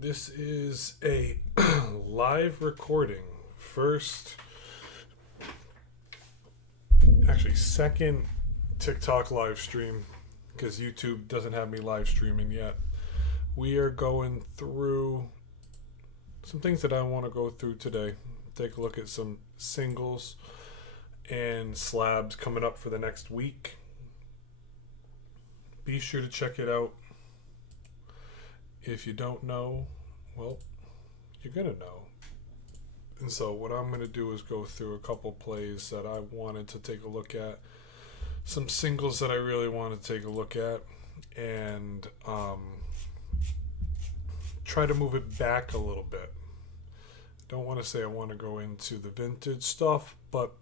This is a live recording. Second TikTok live stream because YouTube doesn't have me live streaming yet. We are going through some things that I want to go through today. Take a look at some singles and slabs coming up for the next week. Be sure to check it out. If you don't know, well, you're going to know. And so what I'm going to do is go through a couple plays that I wanted to take a look at. Some singles that I really want to take a look at. And try to move it back a little bit. Don't want to say I want to go into the vintage stuff, but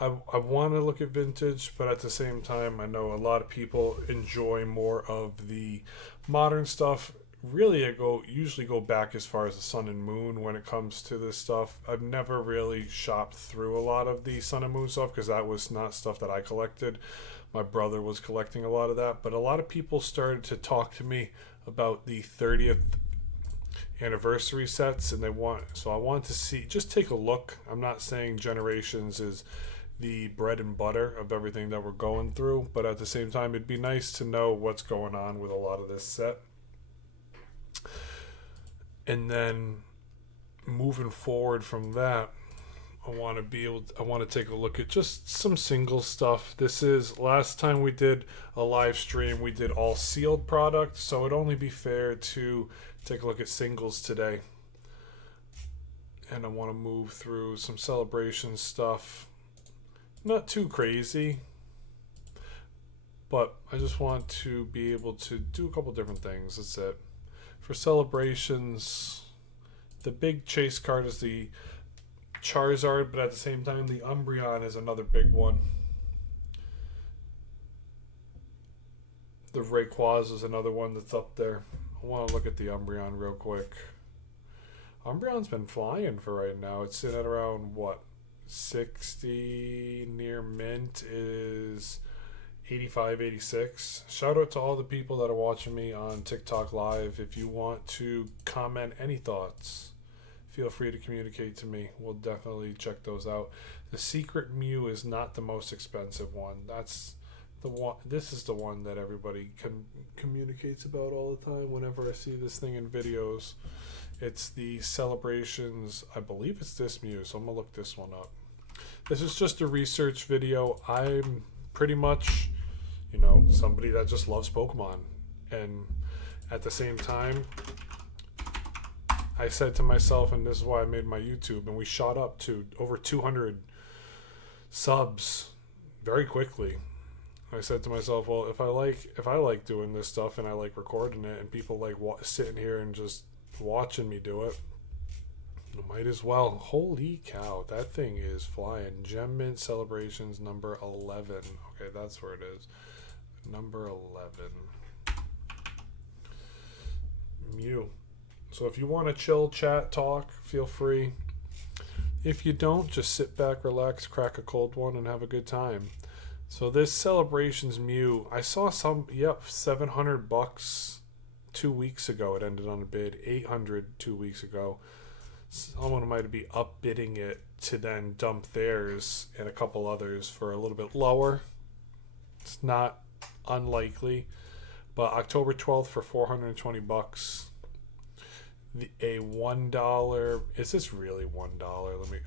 I want to look at vintage, but at the same time, I know a lot of people enjoy more of the modern stuff. Really, I usually go back as far as the Sun and Moon when it comes to this stuff. I've never really shopped through a lot of the Sun and Moon stuff because that was not stuff that I collected. My brother was collecting a lot of that, but a lot of people started to talk to me about the 30th anniversary sets, and so I want to see, just take a look. I'm not saying Generations is the bread and butter of everything that we're going through, but at the same time, it'd be nice to know what's going on with a lot of this set. And then moving forward from that, I want to take a look at just some single stuff. This is last time we did a live stream, we did all sealed products, so it'd only be fair to take a look at singles today. And I want to move through some celebration stuff. Not too crazy, but I just want to be able to do a couple different things. That's it. For celebrations, the big chase card is the Charizard, but at the same time, the Umbreon is another big one. The Rayquaza is another one that's up there. I want to look at the Umbreon real quick. Umbreon's been flying for right now. It's sitting at around, 60, near mint is 85, 86. Shout out to all the people that are watching me on TikTok Live. If you want to comment any thoughts, feel free to communicate to me. We'll definitely check those out. The Secret Mew is not the most expensive one. That's the one. This is the one that everybody communicates about all the time whenever I see this thing in videos. It's the Celebrations. I believe it's this Mew, so I'm going to look this one up. This is just a research video. I'm pretty much, somebody that just loves Pokemon. And at the same time, I said to myself, and this is why I made my YouTube, and we shot up to over 200 subs very quickly. I said to myself, well, if I like doing this stuff and I like recording it, and people like sitting here and just watching me do it, I might as well. Holy cow, that thing is flying. Gem Mint Celebrations number 11. Okay, that's where it is. Number 11. Mew. So if you want to chill, chat, talk, feel free. If you don't, just sit back, relax, crack a cold one, and have a good time. So this Celebrations Mew, I saw $700 2 weeks ago. It ended on a bid. 800 2 weeks ago. Someone might be upbidding it to then dump theirs and a couple others for a little bit lower. It's not unlikely, but October 12th for $420. A $1. Is this really $1?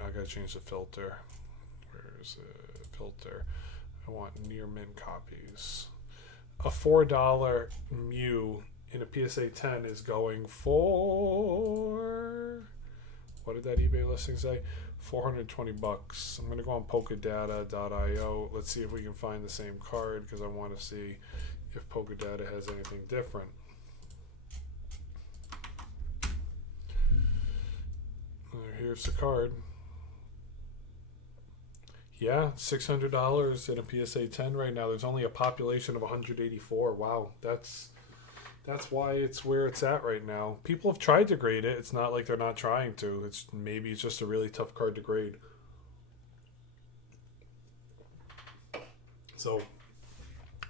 I gotta change the filter. Where is the filter? I want near mint copies. A $4 Mew in a PSA 10 is going for, what did that eBay listing say? $420. I'm gonna go on Pokedata.io. Let's see if we can find the same card because I want to see if Pokedata has anything different. Here's the card. Yeah, $600 in a PSA 10 right now. There's only a population of 184. Wow, that's why it's where it's at right now. People have tried to grade it. It's not like they're not trying to. It's just a really tough card to grade. So,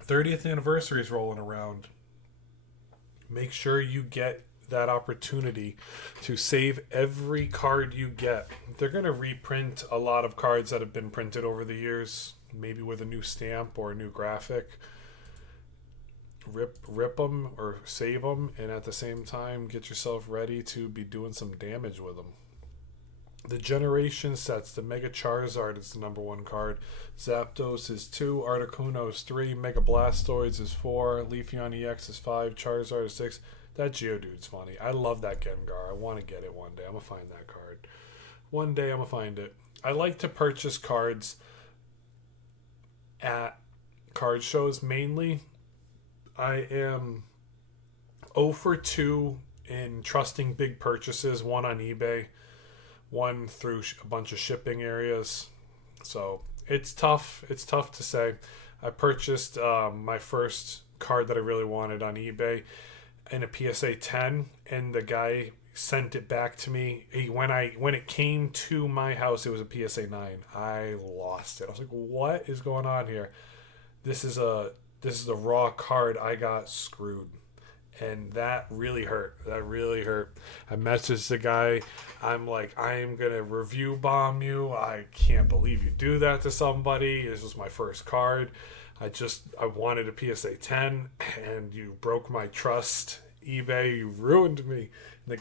30th anniversary is rolling around. Make sure you get that opportunity to save every card you get. They're going to reprint a lot of cards that have been printed over the years, maybe with a new stamp or a new graphic. Rip them or save them, and at the same time get yourself ready to be doing some damage with them. The generation sets, the Mega Charizard is the number 1 card. Zapdos is 2, Articuno is 3, Mega Blastoise is 4, Leafeon EX is 5, Charizard is 6. That Geodude's funny. I love that Gengar. I want to get it one day. I'm going to find that card. One day I'm going to find it. I like to purchase cards at card shows mainly. I am 0 for 2 in trusting big purchases, one on eBay, one through a bunch of shipping areas. So it's tough. It's tough to say. I purchased my first card that I really wanted on eBay in a PSA 10, and the guy sent it back to me. When it came to my house, it was a PSA 9. I lost it. I was like, what is going on here? This is a raw card. I got screwed. And that really hurt. I messaged the guy. I'm like, I am going to review bomb you. I can't believe you do that to somebody. This was my first card. I wanted a PSA 10, and you broke my trust. eBay, you ruined me. And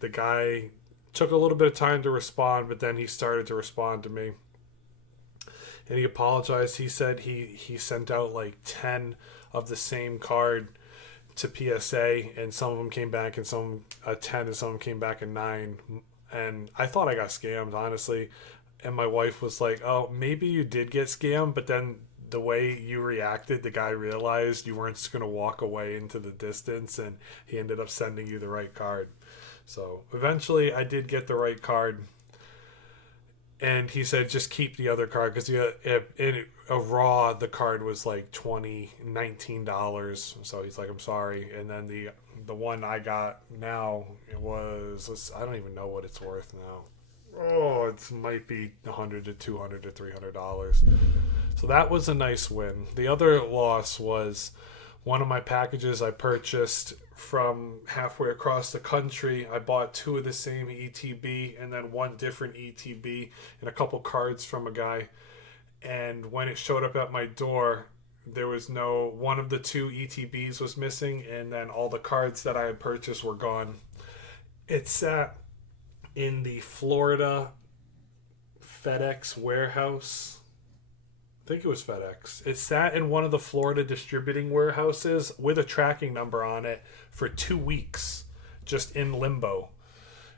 the guy took a little bit of time to respond, but then he started to respond to me. And he apologized. He said he sent out like 10 of the same card to PSA, and some of them came back and some 10, and some of them came back in 9. And I thought I got scammed, honestly. And my wife was like, oh, maybe you did get scammed, but then the way you reacted, the guy realized you weren't just going to walk away into the distance, and he ended up sending you the right card. So eventually I did get the right card. And he said, just keep the other card, because in a raw, the card was like $19. So he's like, I'm sorry. And then the one I got now, I don't even know what it's worth now. Oh, it might be $100 to $200 to $300. So that was a nice win. The other loss was one of my packages I purchased from halfway across the country. I bought 2 of the same ETB and then 1 different ETB and a couple cards from a guy. And when it showed up at my door, there was one of the 2 ETBs was missing, and then all the cards that I had purchased were gone. It sat in the Florida FedEx warehouse. I think it was FedEx. It sat in one of the Florida distributing warehouses with a tracking number on it for 2 weeks, just in limbo.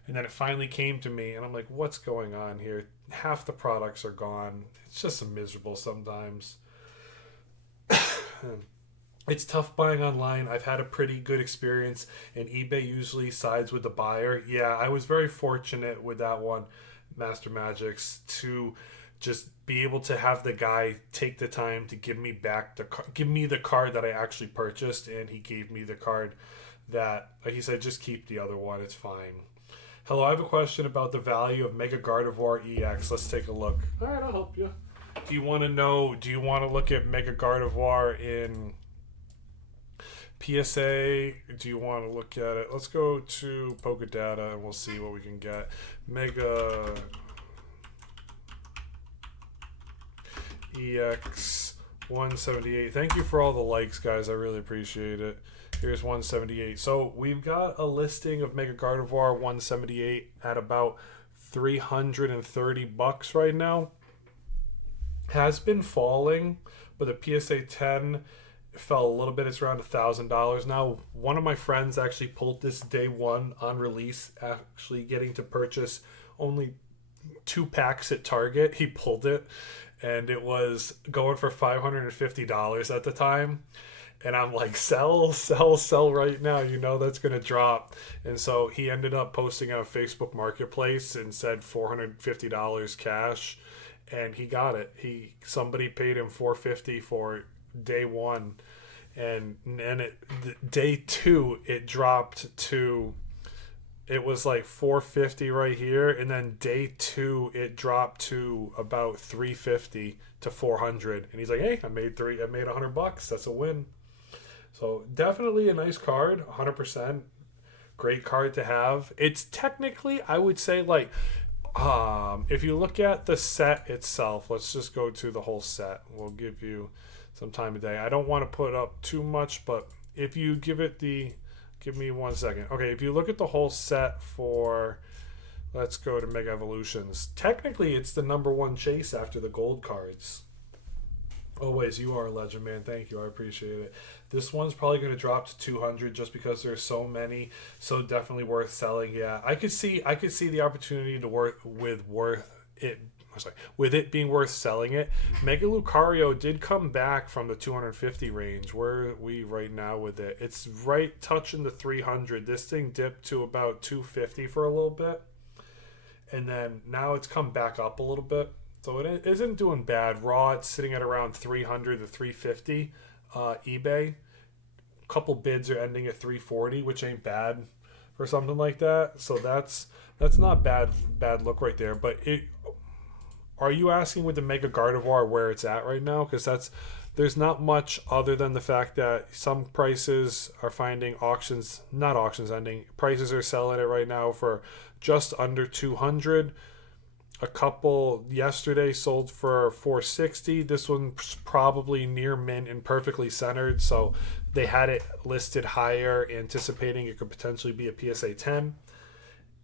And then it finally came to me, and I'm like, what's going on here? Half the products are gone. It's just miserable sometimes. It's tough buying online. I've had a pretty good experience, and eBay usually sides with the buyer. Yeah, I was very fortunate with that one, Master Magics, to just be able to have the guy take the time to give me back give me the card that I actually purchased, and he gave me the card that, like he said, just keep the other one. It's fine. Hello, I have a question about the value of Mega Gardevoir EX. Let's take a look. All right, I'll help you. Do you want to look at Mega Gardevoir in PSA? Do you want to look at it? Let's go to Pokédata and we'll see what we can get. Mega EX 178. Thank you for all the likes, guys. I really appreciate it. Here's 178. So we've got a listing of Mega Gardevoir 178 at about $330 right now. Has been falling, but the PSA 10 fell a little bit. It's around $1,000 now. One of my friends actually pulled this day one on release, actually getting to purchase only 2 packs at Target. He pulled it, and it was going for $550 at the time. And I'm like, sell right now. You know that's going to drop. And so he ended up posting on a Facebook Marketplace and said $450 cash. And he got it. Somebody paid him $450 for day one. And day 2, it dropped to, it was like $450 right here. And then day 2, it dropped to about $350 to $400. And he's like, hey, I made $100. That's a win. So definitely a nice card, 100%. Great card to have. It's technically, I would say, like, if you look at the set itself, let's just go to the whole set. We'll give you some time of day. I don't want to put up too much, but if you give it the, give me 1 second. Okay, if you look at the whole set for, let's go to Mega Evolutions. Technically, it's the #1 chase after the gold cards. Always, you are a legend, man. Thank you. I appreciate it. This one's probably going to drop to 200 just because there's so many. So definitely worth selling. Yeah, I could see the opportunity to work with with it being worth selling it. Mega Lucario did come back from the 250 range. Where are we right now with it? It's right touching the 300. This thing dipped to about 250 for a little bit, and then now it's come back up a little bit. So it isn't doing bad. Raw, it's sitting at around 300 to 350. eBay, a couple bids are ending at 340, which ain't bad for something like that. So that's not bad look right there. But are you asking with the Mega Gardevoir where it's at right now? Because there's not much other than the fact that some prices are finding not auctions ending. Prices are selling it right now for just under 200. A couple yesterday sold for 460. This one's probably near mint and perfectly centered, so they had it listed higher, anticipating it could potentially be a PSA 10,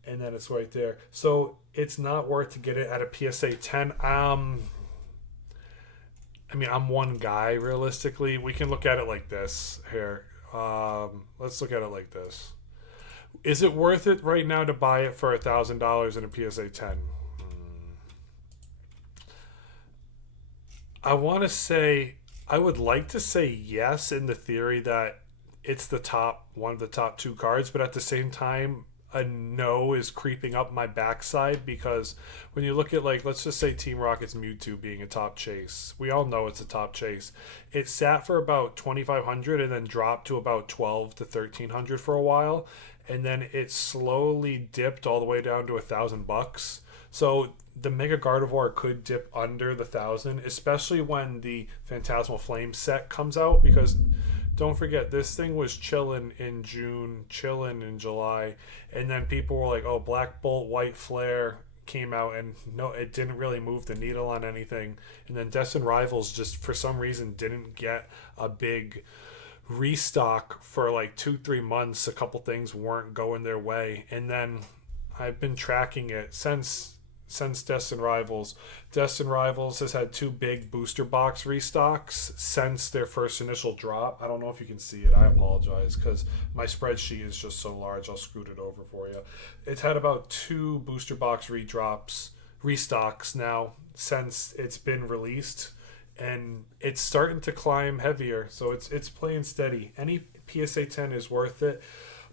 and then it's right there. So it's not worth to get it at a PSA 10. I mean, I'm one guy. Realistically, we can look at it like this here. Let's look at it like this. Is it worth it right now to buy it for $1,000 in a PSA 10? I want to say, I would like to say yes in the theory that it's one of the top two cards, but at the same time, a no is creeping up my backside because when you look at, like, let's just say Team Rocket's Mewtwo being a top chase, we all know it's a top chase. It sat for about 2,500 and then dropped to about 12 to 1,300 for a while, and then it slowly dipped all the way down to $1,000. So the Mega Gardevoir could dip under the 1,000, especially when the Phantasmal Flame set comes out, because don't forget, this thing was chilling in June, chilling in July, and then people were like, oh, Black Bolt, White Flare came out, and no, it didn't really move the needle on anything. And then Destined Rivals just, for some reason, didn't get a big restock for like 2-3 months. A couple things weren't going their way, and then I've been tracking it since Destined Rivals. Destined Rivals has had 2 big booster box restocks since their first initial drop. I don't know if you can see it. I apologize because my spreadsheet is just so large. I'll scoot it over for you. It's had about 2 booster box restocks now since it's been released, and it's starting to climb heavier. So it's playing steady. Any PSA 10 is worth it,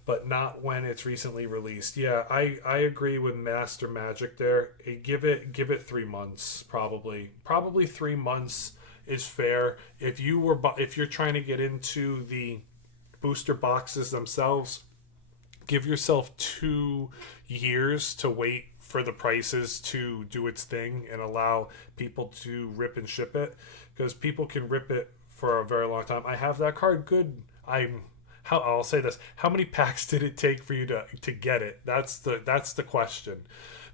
but not when it's recently released. Yeah, I agree with Master Magic there. Give it 3 months probably. Probably 3 months is fair. If you're trying to get into the booster boxes themselves, give yourself 2 years to wait for the prices to do its thing and allow people to rip and ship it, because people can rip it for a very long time. I have that card. Good. I'll say this: how many packs did it take for you to get it? That's the question.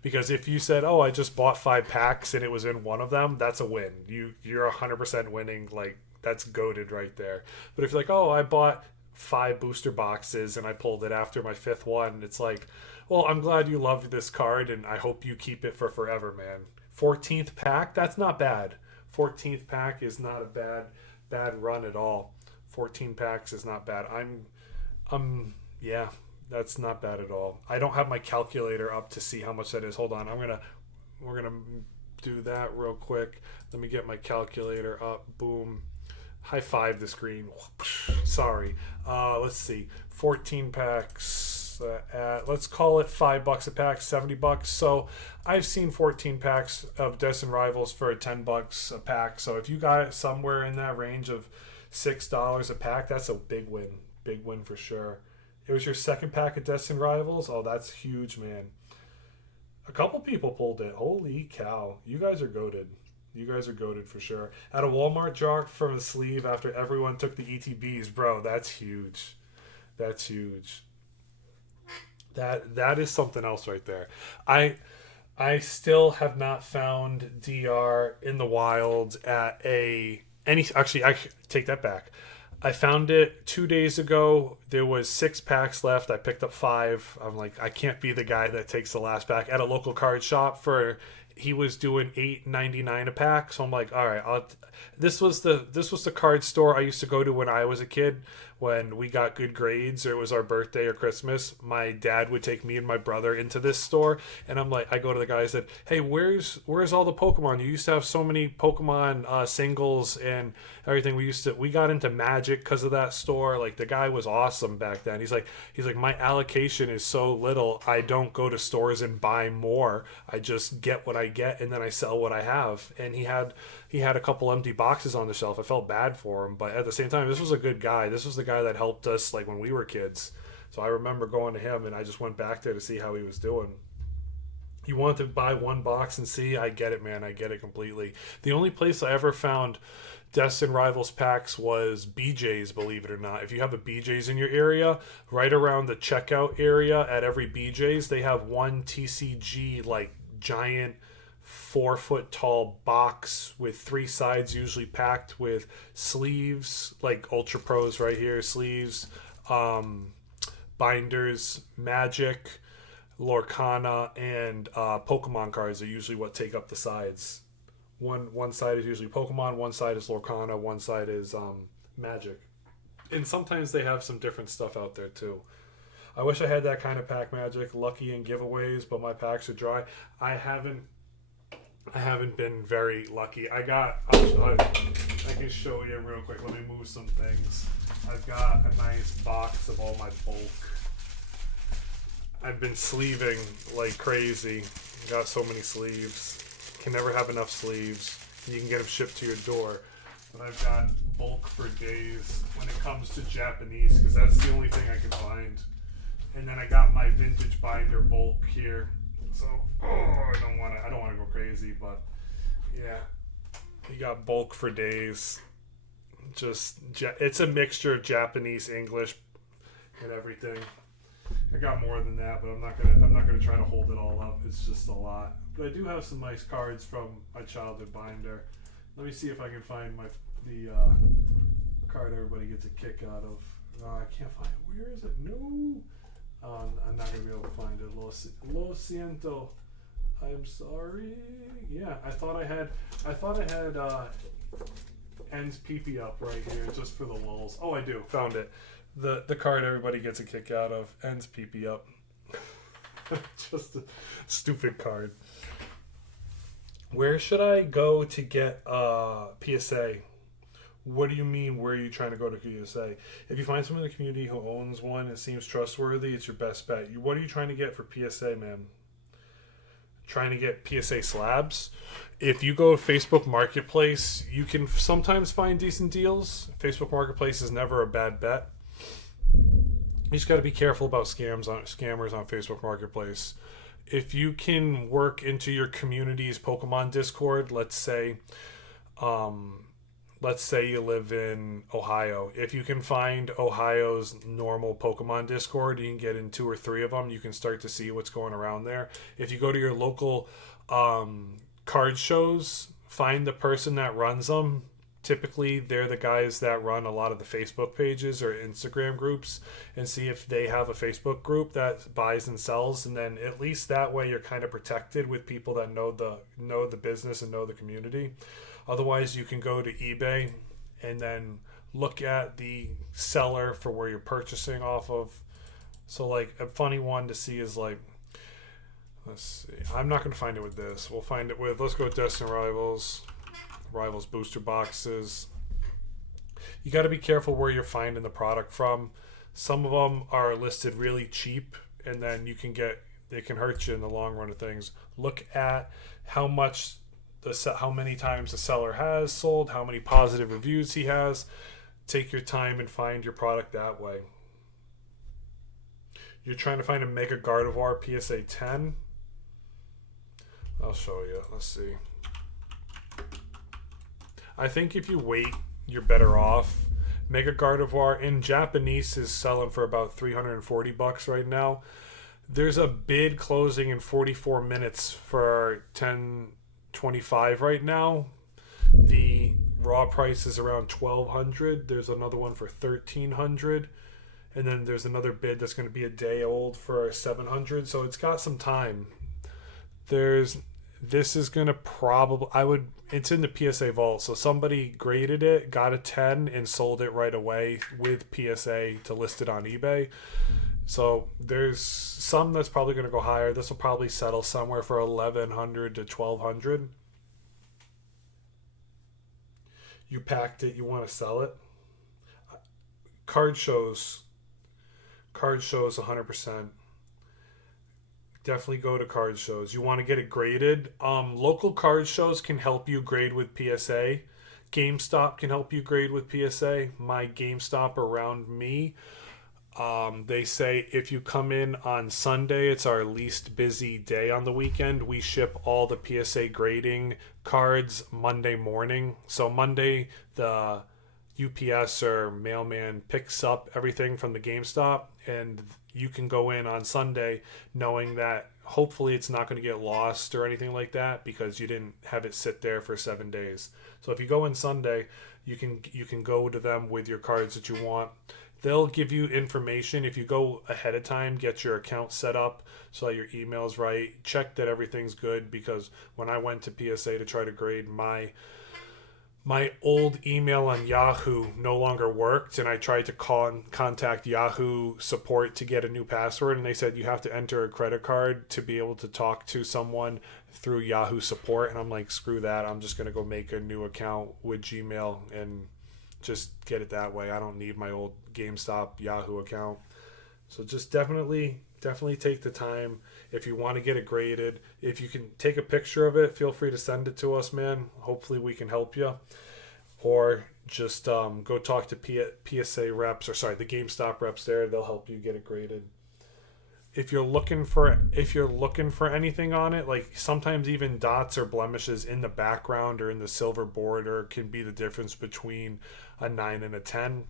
Because if you said, "Oh, I just bought 5 packs and it was in one of them," that's a win. You're 100% winning. Like, that's goated right there. But if you're like, "Oh, I bought 5 booster boxes and I pulled it after my 5th one," it's like, well, I'm glad you love this card and I hope you keep it for forever, man. 14th pack, that's not bad. 14th pack is not a bad run at all. 14 packs is not bad. Yeah, that's not bad at all. I don't have my calculator up to see how much that is. Hold on, we're gonna do that real quick. Let me get my calculator up. Boom. High five the screen. Sorry. Let's see. 14 packs at, let's call it $5 a pack, $70. So I've seen 14 packs of Destined Rivals for $10 a pack. So if you got it somewhere in that range of $6 a pack, that's a big win for sure. It was your 2nd pack of Destined Rivals. Oh, that's huge, man. A couple people pulled it. Holy cow, you guys are goated. You guys are goated for sure. At a Walmart jar from a sleeve after everyone took the ETBs, bro. That's huge. That is something else right there. I I still have not found DR in the wild at a any. Actually, I take that back. I found it 2 days ago. There was 6 packs left. I picked up five. I'm like, I can't be the guy that takes the last pack at a local card shop for. He was doing $8.99 a pack, so I'm like, all right. This was the card store I used to go to when I was a kid. When we got good grades, or it was our birthday or Christmas, my dad would take me and my brother into this store, and I'm like, I go to the guy and said, "Hey, where's all the Pokemon? You used to have so many Pokemon singles and everything. We got into Magic because of that store. Like the guy was awesome back then. He's like my allocation is so little. I don't go to stores and buy more. I just get what I get and then I sell what I have. And he had a couple empty boxes on the shelf. I felt bad for him, but at the same time, this was a good guy. This was the guy that helped us like when we were kids. So I remember going to him, and I just went back there to see how he was doing. You want to buy one box and see? I get it, man. I get it completely. The only place I ever found Destin Rivals packs was BJ's, believe it or not. If you have a BJ's in your area, right around the checkout area at every BJ's, they have one TCG, like giant 4 foot tall box with three sides usually packed with sleeves, like Ultra Pros right here, sleeves, binders, Magic, Lorcana, and Pokemon cards are usually what take up the sides. One side is usually Pokemon, one side is Lorcana, one side is Magic. And sometimes they have some different stuff out there too. I wish I had that kind of pack magic, lucky in giveaways, but my packs are dry. I haven't been very lucky. I can show you real quick. Let me move some things. I've got a nice box of all my bulk. I've been sleeving like crazy. Got so many sleeves. Can never have enough sleeves. You can get them shipped to your door. But I've got bulk for days when it comes to Japanese, because that's the only thing I can find. And then I got my vintage binder bulk here. So I don't want to go crazy, but yeah, you got bulk for days. It's a mixture of Japanese, English, and everything. I got more than that, but I'm not gonna try to hold it all up. It's just a lot. But I do have some nice cards from my childhood binder. Let me see if I can find the card everybody gets a kick out of. I can't find it. Where is it? No. I'm not gonna be able to find it. Lo siento. I'm sorry. Yeah, I thought I had ends PP up right here just for the lulz. Oh, I do. Found it. The card everybody gets a kick out of. Ends PP up. Just a stupid card. Where should I go to get PSA? What do you mean, where are you trying to go to PSA? If you find someone in the community who owns one and seems trustworthy, it's your best bet. What are you trying to get for PSA, man? Trying to get PSA slabs? If you go to Facebook Marketplace, you can sometimes find decent deals. Facebook Marketplace is never a bad bet. You just got to be careful about scammers on Facebook Marketplace. If you can work into your community's Pokemon Discord, let's say you live in Ohio. If you can find Ohio's normal Pokemon Discord, you can get in 2 or 3 of them. You can start to see what's going around there. If you go to your local card shows, find the person that runs them. Typically, they're the guys that run a lot of the Facebook pages or Instagram groups, and see if they have a Facebook group that buys and sells. And then at least that way you're kind of protected with people that know the business and know the community. Otherwise, you can go to eBay and then look at the seller for where you're purchasing off of. So, like, a funny one to see is, like, let's see. I'm not going to find it with this. We'll find it with, let's go with Destin Rivals booster boxes. You got to be careful where you're finding the product from. Some of them are listed really cheap, and then they can hurt you in the long run of things. Look at how many times the seller has sold, how many positive reviews he has. Take your time and find your product that way. You're trying to find a Mega Gardevoir PSA 10. I'll show you. Let's see. I think if you wait, you're better off. Mega Gardevoir in Japanese is selling for about $340 right now. There's a bid closing in 44 minutes for 1025 right now. The raw price is around 1200. There's another one for 1300, and then there's another bid that's going to be a day old for 700. So it's got some time. There's this is going to probably I would it's in the PSA vault. So somebody graded it, got a 10 and sold it right away with PSA to list it on eBay. So there's some that's probably going to go higher. This will probably settle somewhere for 1100 to 1200. You packed it, you want to sell it. Card shows, card shows 100%. Definitely go to card shows. You want to get it graded. Local card shows can help you grade with PSA. GameStop can help you grade with PSA. My GameStop around me, they say if you come in on Sunday, it's our least busy day on the weekend. We ship all the PSA grading cards Monday morning. So Monday, the UPS or mailman picks up everything from the GameStop, and you can go in on Sunday knowing that hopefully it's not going to get lost or anything like that because you didn't have it sit there for 7 days. So if you go in Sunday, you can go to them with your cards that you want. They'll give you information. If you go ahead of time, get your account set up so that your email's right. Check that everything's good, because when I went to PSA to try to grade, my old email on Yahoo no longer worked, and I tried to call and contact Yahoo support to get a new password, and they said you have to enter a credit card to be able to talk to someone through Yahoo support. And I'm like, screw that. I'm just going to go make a new account with Gmail and just get it that way. I don't need my old GameStop Yahoo account. So just definitely take the time if you want to get it graded. If you can take a picture of it, feel free to send it to us, man. Hopefully we can help you. Or just go talk to PSA reps, or sorry, the GameStop reps there. They'll help you get it graded. If you're looking for anything on it, like sometimes even dots or blemishes in the background or in the silver border can be the difference between a 9 and a 10.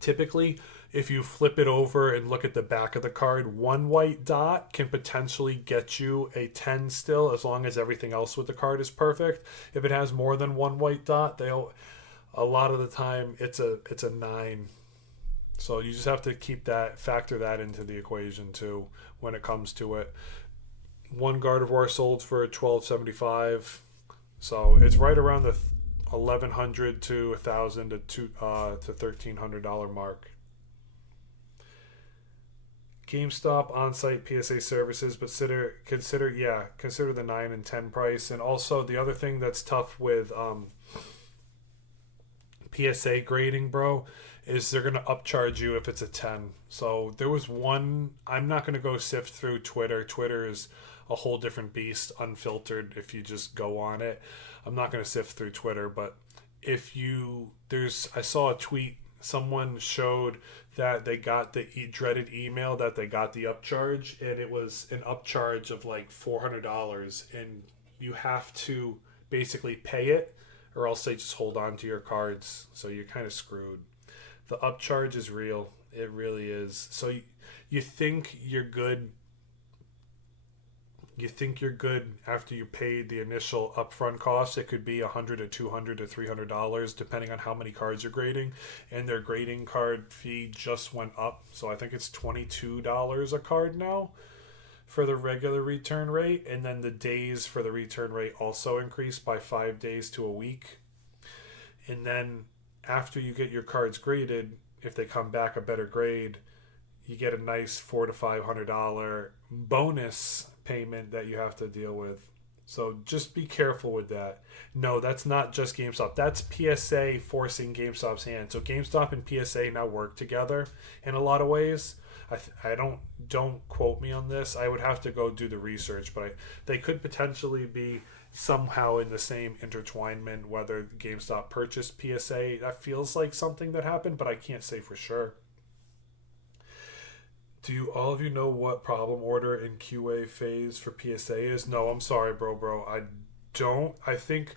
Typically, if you flip it over and look at the back of the card, one white dot can potentially get you a 10 still, as long as everything else with the card is perfect. If it has more than one white dot, a lot of the time it's a 9. So you just have to factor that into the equation too when it comes to it. One Gardevoir sold for $12.75, so it's right around the $1,100 to $1,000 to $1,300 mark. GameStop on-site PSA services, but consider the 9 and 10 price. And also the other thing that's tough with PSA grading, bro, is they're going to upcharge you if it's a 10. So there was one, I'm not going to go sift through Twitter. Twitter is a whole different beast, unfiltered, if you just go on it. I'm not going to sift through Twitter, but I saw a tweet, someone showed that they got the dreaded email that they got the upcharge, and it was an upcharge of like $400, and you have to basically pay it or else they just hold on to your cards. So you're kind of screwed. The upcharge is real. It really is. So you think you're good. You think you're good after you paid the initial upfront cost. It could be $100 to $200 to $300 depending on how many cards you're grading, and their grading card fee just went up. So I think it's $22 a card now for the regular return rate, and then the days for the return rate also increased by 5 days to a week. And then after you get your cards graded, if they come back a better grade, you get a nice $400 to $500 bonus payment that you have to deal with. So just be careful with that. No, that's not just GameStop. That's PSA forcing GameStop's hand. So GameStop and PSA now work together in a lot of ways. I don't quote me on this. I would have to go do the research, but they could potentially be somehow in the same intertwinement, whether GameStop purchased PSA. That feels like something that happened, but I can't say for sure. Do all of you know what problem order in QA phase for PSA is? No, I'm sorry, bro. I don't. I think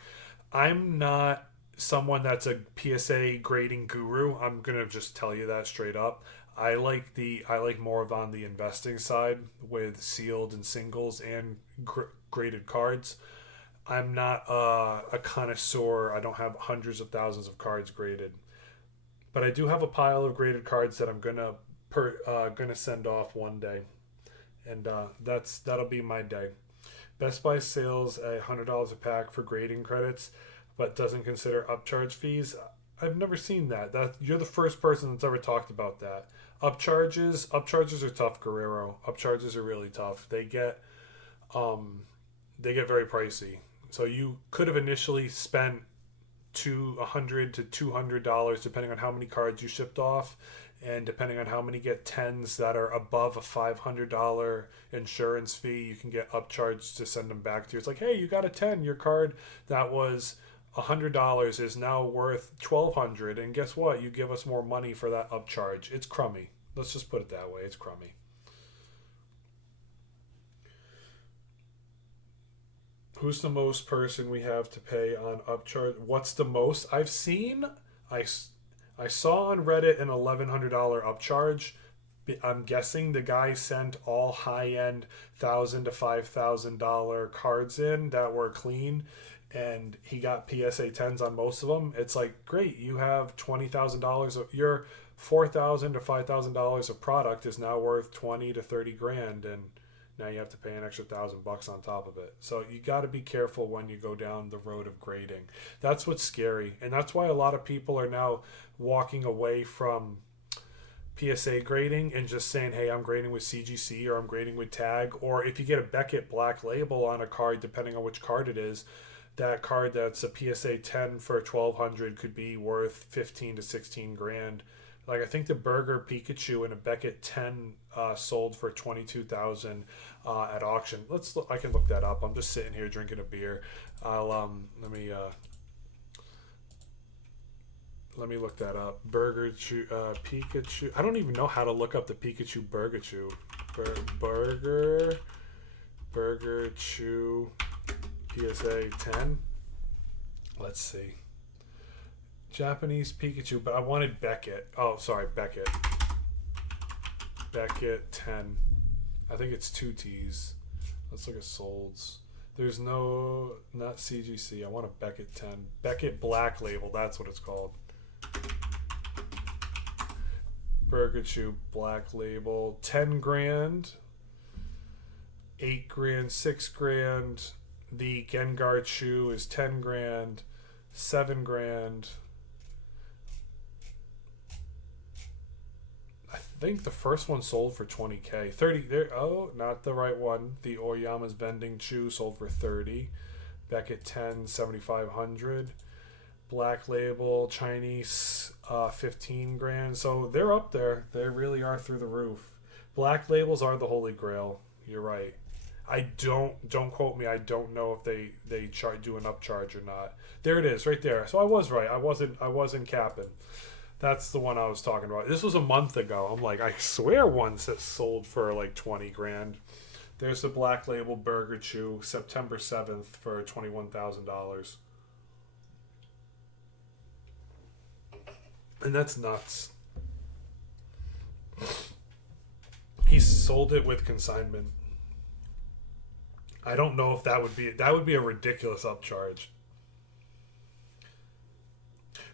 I'm not someone that's a PSA grading guru. I'm going to just tell you that straight up. I like more of on the investing side with sealed and singles and graded cards. I'm not a connoisseur. I don't have hundreds of thousands of cards graded, but I do have a pile of graded cards that I'm gonna send off one day, and that'll be my day. Best Buy sales $100 a pack for grading credits, but doesn't consider upcharge fees. I've never seen that. That you're the first person that's ever talked about that. Upcharges are tough, Guerrero. Upcharges are really tough. Um, they get very pricey. So you could have initially spent 100 to $200 depending on how many cards you shipped off, and depending on how many get tens that are above a $500 insurance fee, you can get upcharged to send them back to you. It's like, hey, you got a 10. Your card that was $100 is now worth $1,200, and guess what? You give us more money for that upcharge. It's crummy. Let's just put it that way. It's crummy. Who's the most person we have to pay on upcharge? What's the most I've seen? I, I saw on Reddit an $1,100 upcharge. I'm guessing the guy sent all high-end $1,000 to $5,000 cards in that were clean, and he got PSA 10s on most of them. It's like, great, you have $20,000 of your $4,000 to $5,000 of product is now worth 20 to 30 grand, and now you have to pay an extra $1,000 on top of it. So you got to be careful when you go down the road of grading. That's what's scary, and that's why a lot of people are now walking away from PSA grading and just saying, hey, I'm grading with CGC or I'm grading with Tag. Or if you get a Beckett Black Label on a card, depending on which card it is, that card that's a PSA 10 for 1,200 could be worth 15 to 16 grand. Like, I think the Burger Pikachu and a Beckett 10 sold for 22,000 at auction. I can look that up. I'm just sitting here drinking a beer. Let me look that up. Pikachu. I don't even know how to look up the Pikachu Burgachu. Burger Chew PSA 10. Let's see. Japanese Pikachu, but I wanted Beckett. Oh, sorry, Beckett. Beckett 10. I think it's 2 T's. Let's look at solds. There's not CGC. I want a Beckett 10. Beckett Black Label, that's what it's called. Burger Chew Black Label, 10 grand, 8 grand, 6 grand. The Gengar Chew is 10 grand, 7 grand. I think the first one sold for 20K. 30 there. Oh, not the right one. The Oyama's Vending Chew sold for 30. Beckett 10, 7,500. Black Label Chinese 15 grand. So they're up there. They really are through the roof. Black labels are the holy grail. You're right. I don't quote me. I don't know if they do an upcharge or not. There it is, right there. So I was right. I wasn't capping. That's the one I was talking about. This was a month ago. I'm like, I swear once it sold for like 20 grand. There's the Black Label Burger Chew, September 7th for $21,000. And that's nuts. He sold it with consignment. I don't know if that would be a ridiculous upcharge.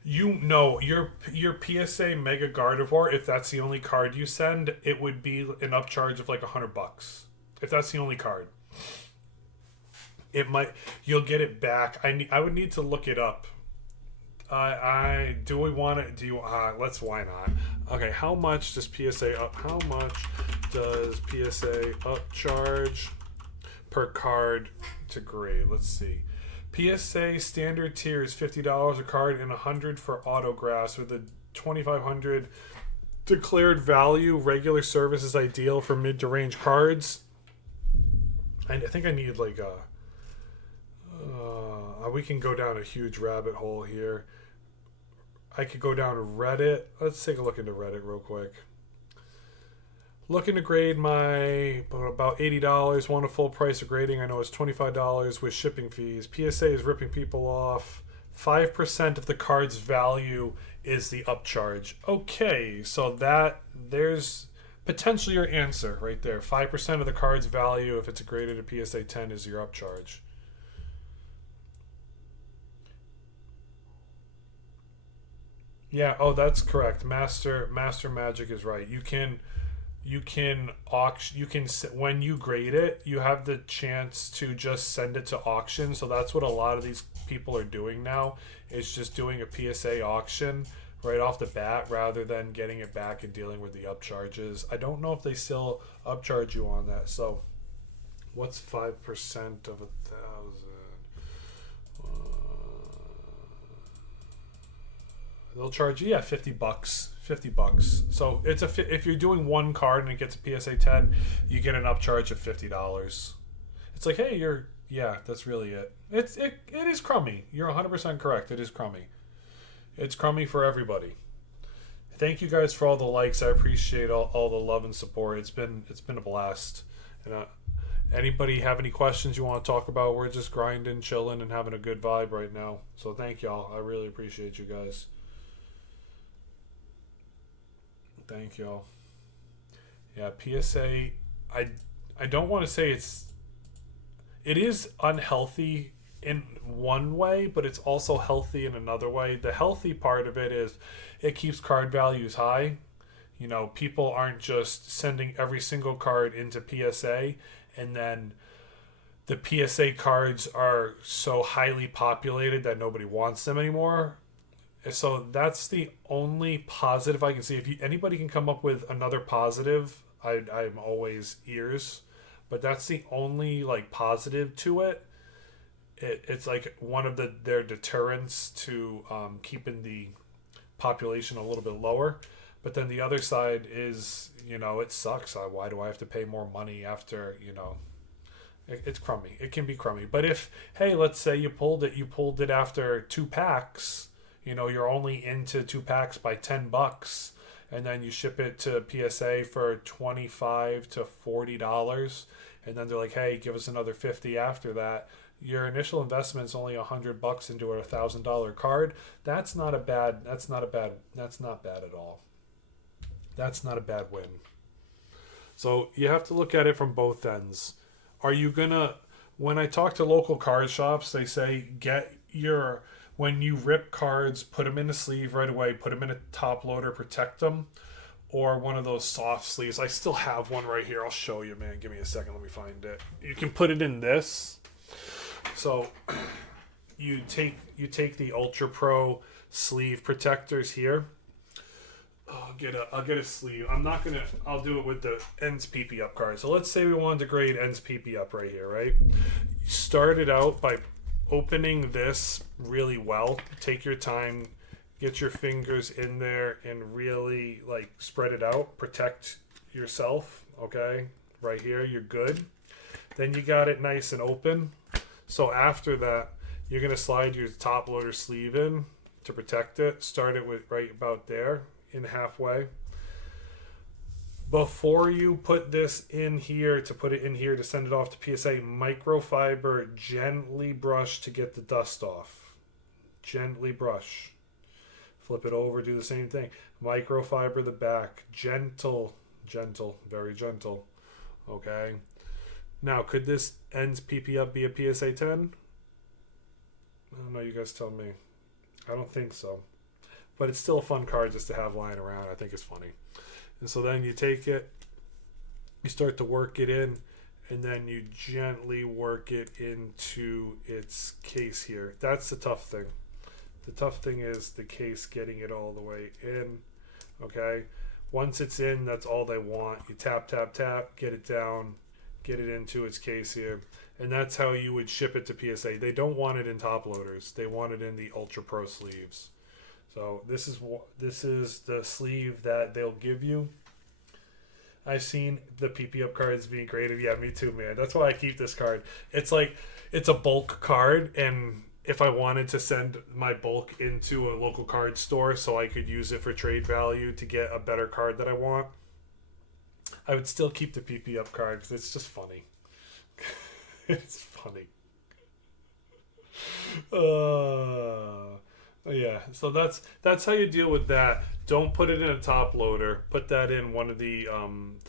You know, your PSA Mega Gardevoir, if that's the only card you send, it would be an upcharge of like $100. If that's the only card, you'll get it back. I would need to look it up. Why not? Okay, how much does PSA upcharge per card to grade? Let's see. PSA standard tier is $50 a card and $100 for autographs with a $2,500 declared value. Regular service is ideal for mid to range cards. I think I need like we can go down a huge rabbit hole here. I could go down to Reddit. Let's take a look into Reddit real quick. Looking to grade my about $80. Want a full price of grading. I know it's $25 with shipping fees. PSA is ripping people off 5% of the card's value is the upcharge. Okay, so there's potentially your answer right there. 5% of the card's value, if it's graded a PSA 10, is your upcharge. Yeah, oh, that's correct. Master Magic is right. You can auction, when you grade it, you have the chance to just send it to auction. So that's what a lot of these people are doing now, is just doing a PSA auction right off the bat rather than getting it back and dealing with the upcharges. I don't know if they still upcharge you on that. So what's 5% of 1,000? They'll charge you, yeah, $50. $50. So if you're doing one card and it gets a PSA 10, you get an upcharge of $50. It's like, hey, yeah, that's really it. It is crummy. You're 100% correct. It is crummy. It's crummy for everybody. Thank you guys for all the likes. I appreciate all the love and support. It's been a blast. And anybody have any questions you want to talk about? We're just grinding, chilling, and having a good vibe right now. So thank y'all. I really appreciate you guys. Thank y'all. Yeah, PSA. I don't want to say it is unhealthy in one way, but it's also healthy in another way. The healthy part of it is it keeps card values high. You know, people aren't just sending every single card into PSA, and then the PSA cards are so highly populated that nobody wants them anymore. So that's the only positive I can see. If anybody can come up with another positive, I'm always ears. But that's the only like positive to it. It's like one of their deterrents to keeping the population a little bit lower. But then the other side is, it sucks. Why do I have to pay more money after, it's crummy. It can be crummy. But hey, let's say you pulled it after 2 packs. You're only into 2 packs by $10, and then you ship it to PSA for $25 to $40, and then they're like, "Hey, give us another 50 after that." Your initial investment is only $100 into a $1,000 card. That's not bad at all. That's not a bad win. So you have to look at it from both ends. Are you gonna? When I talk to local card shops, they say when you rip cards, put them in a sleeve right away, put them in a top loader, protect them, or one of those soft sleeves. I still have one right here. I'll show you, man. Give me a second. Let me find it. You can put it in this. So you take the Ultra Pro sleeve protectors here. I'll get a sleeve. I'll do it with the ends PP up card. So let's say we wanted to grade ends PP up right here, right? Start it out by opening this really well. Take your time, get your fingers in there and really spread it out. Protect yourself, okay? Right here, you're good. Then you got it nice and open. So after that, you're gonna slide your top loader sleeve in to protect it. Start it with right about there, in halfway. Before you put this in here, to send it off to PSA, microfiber, gently brush to get the dust off. Gently brush. Flip it over, do the same thing. Microfiber the back. Gentle, very gentle. Okay. Now, could this ends PP up be a PSA 10? I don't know, you guys tell me. I don't think so. But it's still a fun card just to have lying around. I think it's funny. And so then you take it, you start to work it in, and then you gently work it into its case here. That's the tough thing. The tough thing is the case, getting it all the way in. Okay? Once it's in, that's all they want. You tap, tap, tap, get it down, get it into its case here. And that's how you would ship it to PSA. They don't want it in top loaders. They want it in the Ultra Pro sleeves. So this is the sleeve that they'll give you. I've seen the PP up cards being graded. Yeah, me too, man. That's why I keep this card. It's a bulk card, and if I wanted to send my bulk into a local card store so I could use it for trade value to get a better card that I want, I would still keep the PP up card because it's just funny. It's funny. Yeah, so that's how you deal with that. Don't put it in a top loader. Put that in one of the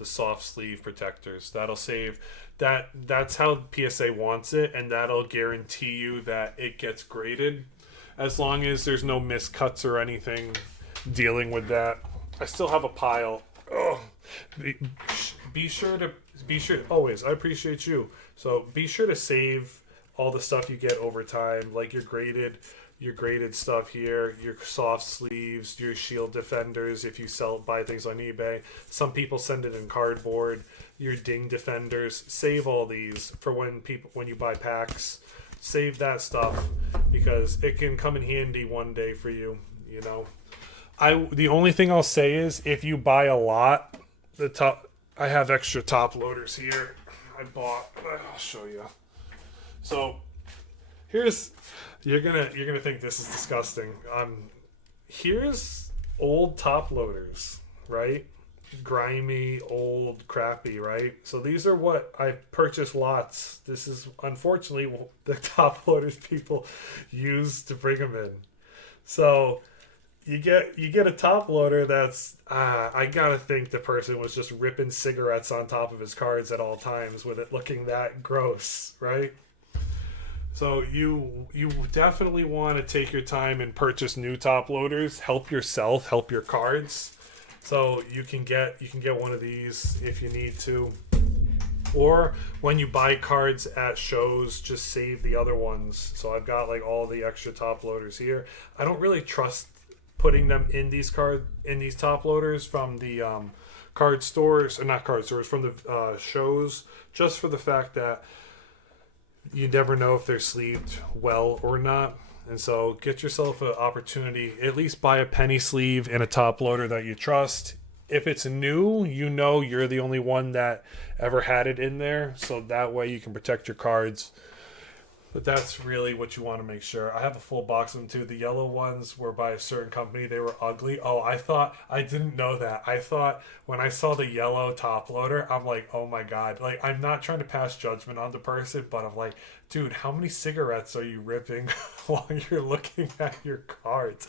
soft sleeve protectors. That'll save that. That's how PSA wants it, and that'll guarantee you that it gets graded, as long as there's no miscuts or anything dealing with that. I still have a pile. Oh, be, be sure to be sure always. I appreciate you. So be sure to save all the stuff you get over time, like your graded stuff here, your soft sleeves, your shield defenders. If you buy things on eBay, some people send it in cardboard. Your ding defenders. Save all these for when you buy packs. Save that stuff because it can come in handy one day for you. You know. The only thing I'll say is if you buy a lot, I have extra top loaders here. I'll show you. So here's you're gonna think this is disgusting. Here's old top loaders, right? Grimy, old, crappy, right? So these are what I purchased lots. This is unfortunately the top loaders people use to bring them in. So you get a top loader that's I gotta think the person was just ripping cigarettes on top of his cards at all times with it looking that gross, right? So you definitely want to take your time and purchase new top loaders. Help yourself, help your cards. So you can get one of these if you need to. Or when you buy cards at shows, just save the other ones. So I've got like all the extra top loaders here. I don't really trust putting them in these top loaders from the card stores, or not card stores, from the shows, just for the fact that you never know if they're sleeved well or not. And so get yourself an opportunity. At least buy a penny sleeve and a top loader that you trust. If it's new, you know you're the only one that ever had it in there. So that way you can protect your cards. But that's really what you want to make sure. I have a full box of them too. The yellow ones were by a certain company. They were ugly. Oh, I didn't know that. I thought when I saw the yellow top loader, I'm like, oh my God. Like, I'm not trying to pass judgment on the person, but I'm like, dude, how many cigarettes are you ripping while you're looking at your cards?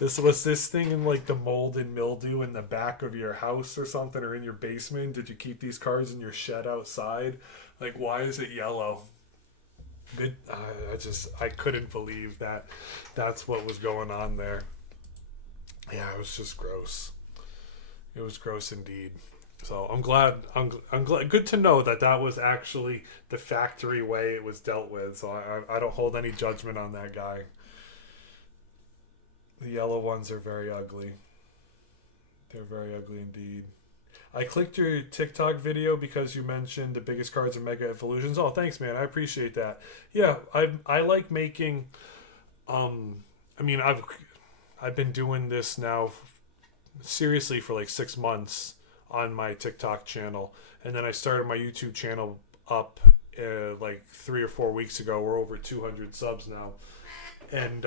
Was this thing in like the mold and mildew in the back of your house or something, or in your basement? Did you keep these cards in your shed outside? Like, why is it yellow? Good. I couldn't believe that that's what was going on there. Yeah, it was just gross. It was gross indeed. So I'm glad. I'm glad. Good to know that that was actually the factory way it was dealt with. So I don't hold any judgment on that guy. The yellow ones are very ugly. They're very ugly indeed. I clicked your TikTok video because you mentioned the biggest cards are Mega Evolutions. Oh, thanks, man. I appreciate that. Yeah, I like making. I mean, I've been doing this now seriously for like 6 months on my TikTok channel, and then I started my YouTube channel up like 3 or 4 weeks ago. We're over 200 subs now, and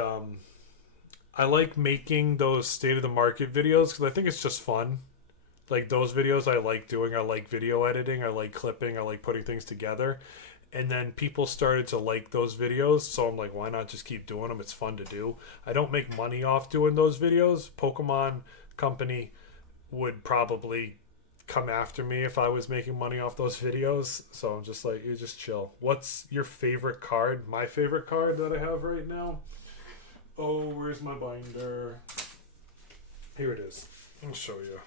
I like making those state of the market videos because I think it's just fun. Like those videos I like doing. I like video editing. I like clipping. I like putting things together. And then people started to like those videos. So I'm like, why not just keep doing them? It's fun to do. I don't make money off doing those videos. Pokemon Company would probably come after me if I was making money off those videos. So I'm just like, you just chill. What's your favorite card? My favorite card that I have right now? Oh, where's my binder? Here it is. I'll show you.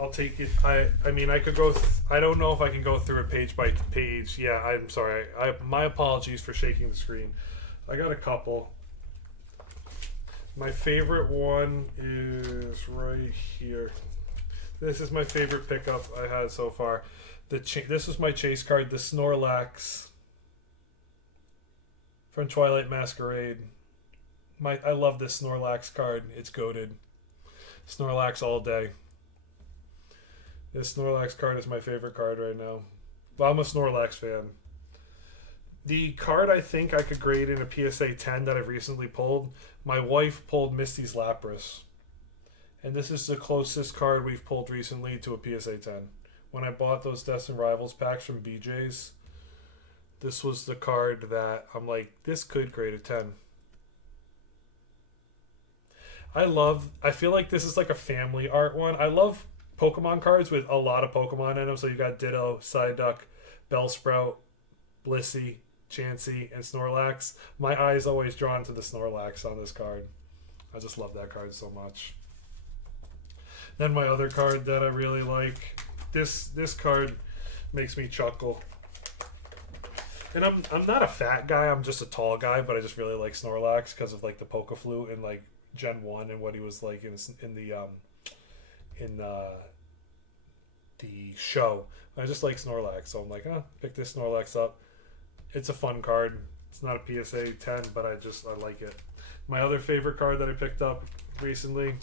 I'll take it. I mean, I could go. I don't know if I can go through it page by page. Yeah, I'm sorry. My apologies for shaking the screen. I got a couple. My favorite one is right here. This is my favorite pickup I had so far. This was my chase card, the Snorlax from Twilight Masquerade. I love this Snorlax card. It's goated. Snorlax all day. This Snorlax card is my favorite card right now. But I'm a Snorlax fan. The card I think I could grade in a PSA 10 that I've recently pulled, my wife pulled Misty's Lapras. And this is the closest card we've pulled recently to a PSA 10. When I bought those Destined Rivals packs from BJ's, This was the card that I'm like, this could grade a 10. I feel like this is like a family art one. I love Pokemon cards with a lot of Pokemon in them. So you got Ditto, Psyduck, Bellsprout, Blissey, Chansey, and Snorlax. My eye is always drawn to the Snorlax on this card. I just love that card so much. Then my other card that I really like, this card makes me chuckle. And I'm not a fat guy, I'm just a tall guy, but I just really like Snorlax because of like the Pokeflute and like Gen 1 and what he was like in the show. I just like Snorlax, so I'm like, pick this Snorlax up. It's a fun card. It's not a PSA 10, but I like it. My other favorite card that I picked up recently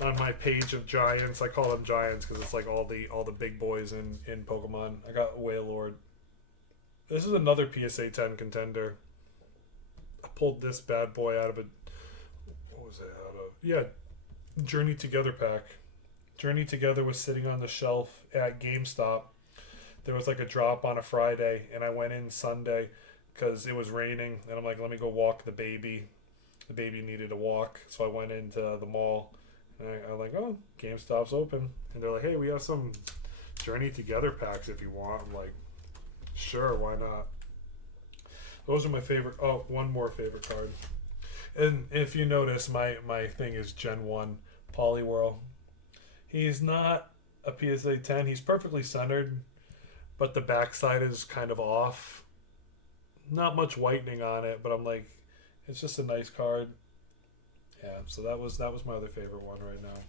on my page of giants, I call them giants because it's like all the big boys in Pokemon. I got Wailord. This is another PSA 10 contender. I pulled this bad boy out of what was it out of? Yeah, Journey Together pack. Journey Together was sitting on the shelf at GameStop. There was like a drop on a Friday, and I went in Sunday because it was raining, and I'm like, let me go walk the baby. The baby needed a walk, so I went into the mall, and I'm like, oh, GameStop's open. And they're like, hey, we have some Journey Together packs if you want. I'm like, sure, why not? Those are my favorite. Oh, one more favorite card. And if you notice, my thing is Gen 1 Poliwhirl. He's not a PSA 10. He's perfectly centered, but the backside is kind of off. Not much whitening on it, but I'm like, it's just a nice card. Yeah, so that was my other favorite one right now.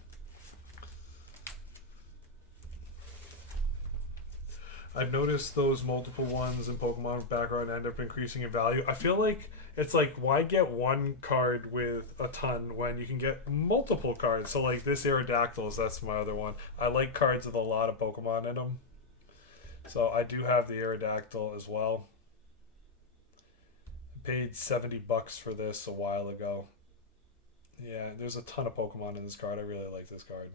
I've noticed those multiple ones in Pokemon background end up increasing in value. I feel like it's like, why get one card with a ton when you can get multiple cards? So like this Aerodactyls, that's my other one. I like cards with a lot of Pokemon in them. So I do have the Aerodactyl as well. I paid $70 for this a while ago. Yeah, there's a ton of Pokemon in this card. I really like this card.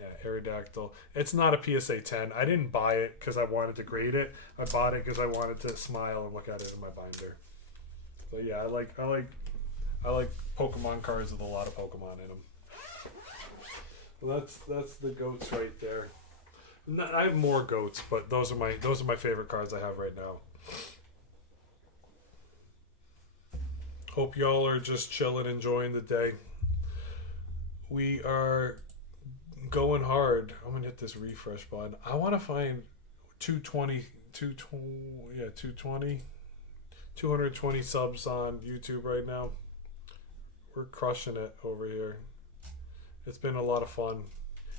Yeah, Aerodactyl. It's not a PSA 10. I didn't buy it because I wanted to grade it. I bought it because I wanted to smile and look at it in my binder. So yeah, I like Pokemon cards with a lot of Pokemon in them. Well, that's the goats right there. I have more goats, but those are my favorite cards I have right now. Hope y'all are just chilling, enjoying the day. We are going hard. I'm gonna hit this refresh button. I want to find 220 subs on YouTube right now. We're crushing it over here. It's been a lot of fun.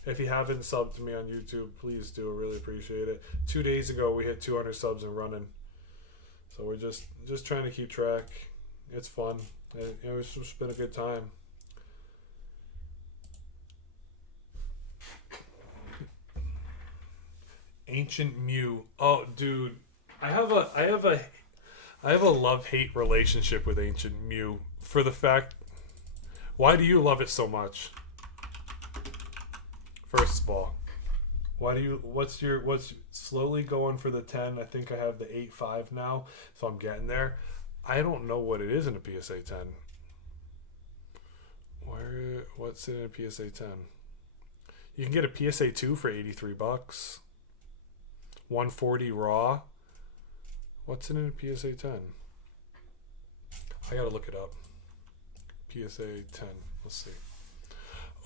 If you haven't subbed to me on YouTube, please do. I really appreciate it. 2 days ago we hit 200 subs and running, so we're just trying to keep track. It's fun. It's just been a good time. Ancient Mew. Oh, dude, I have a love-hate relationship with Ancient Mew for the fact. Why do you love it so much? First of all, what's slowly going for the 10? I think I have the 8.5 now, so I'm getting there. I don't know what it is in a PSA 10. What's in a PSA 10? You can get a PSA 2 for $83. 140 raw. What's in a PSA 10? I gotta look it up. PSA 10. Let's see.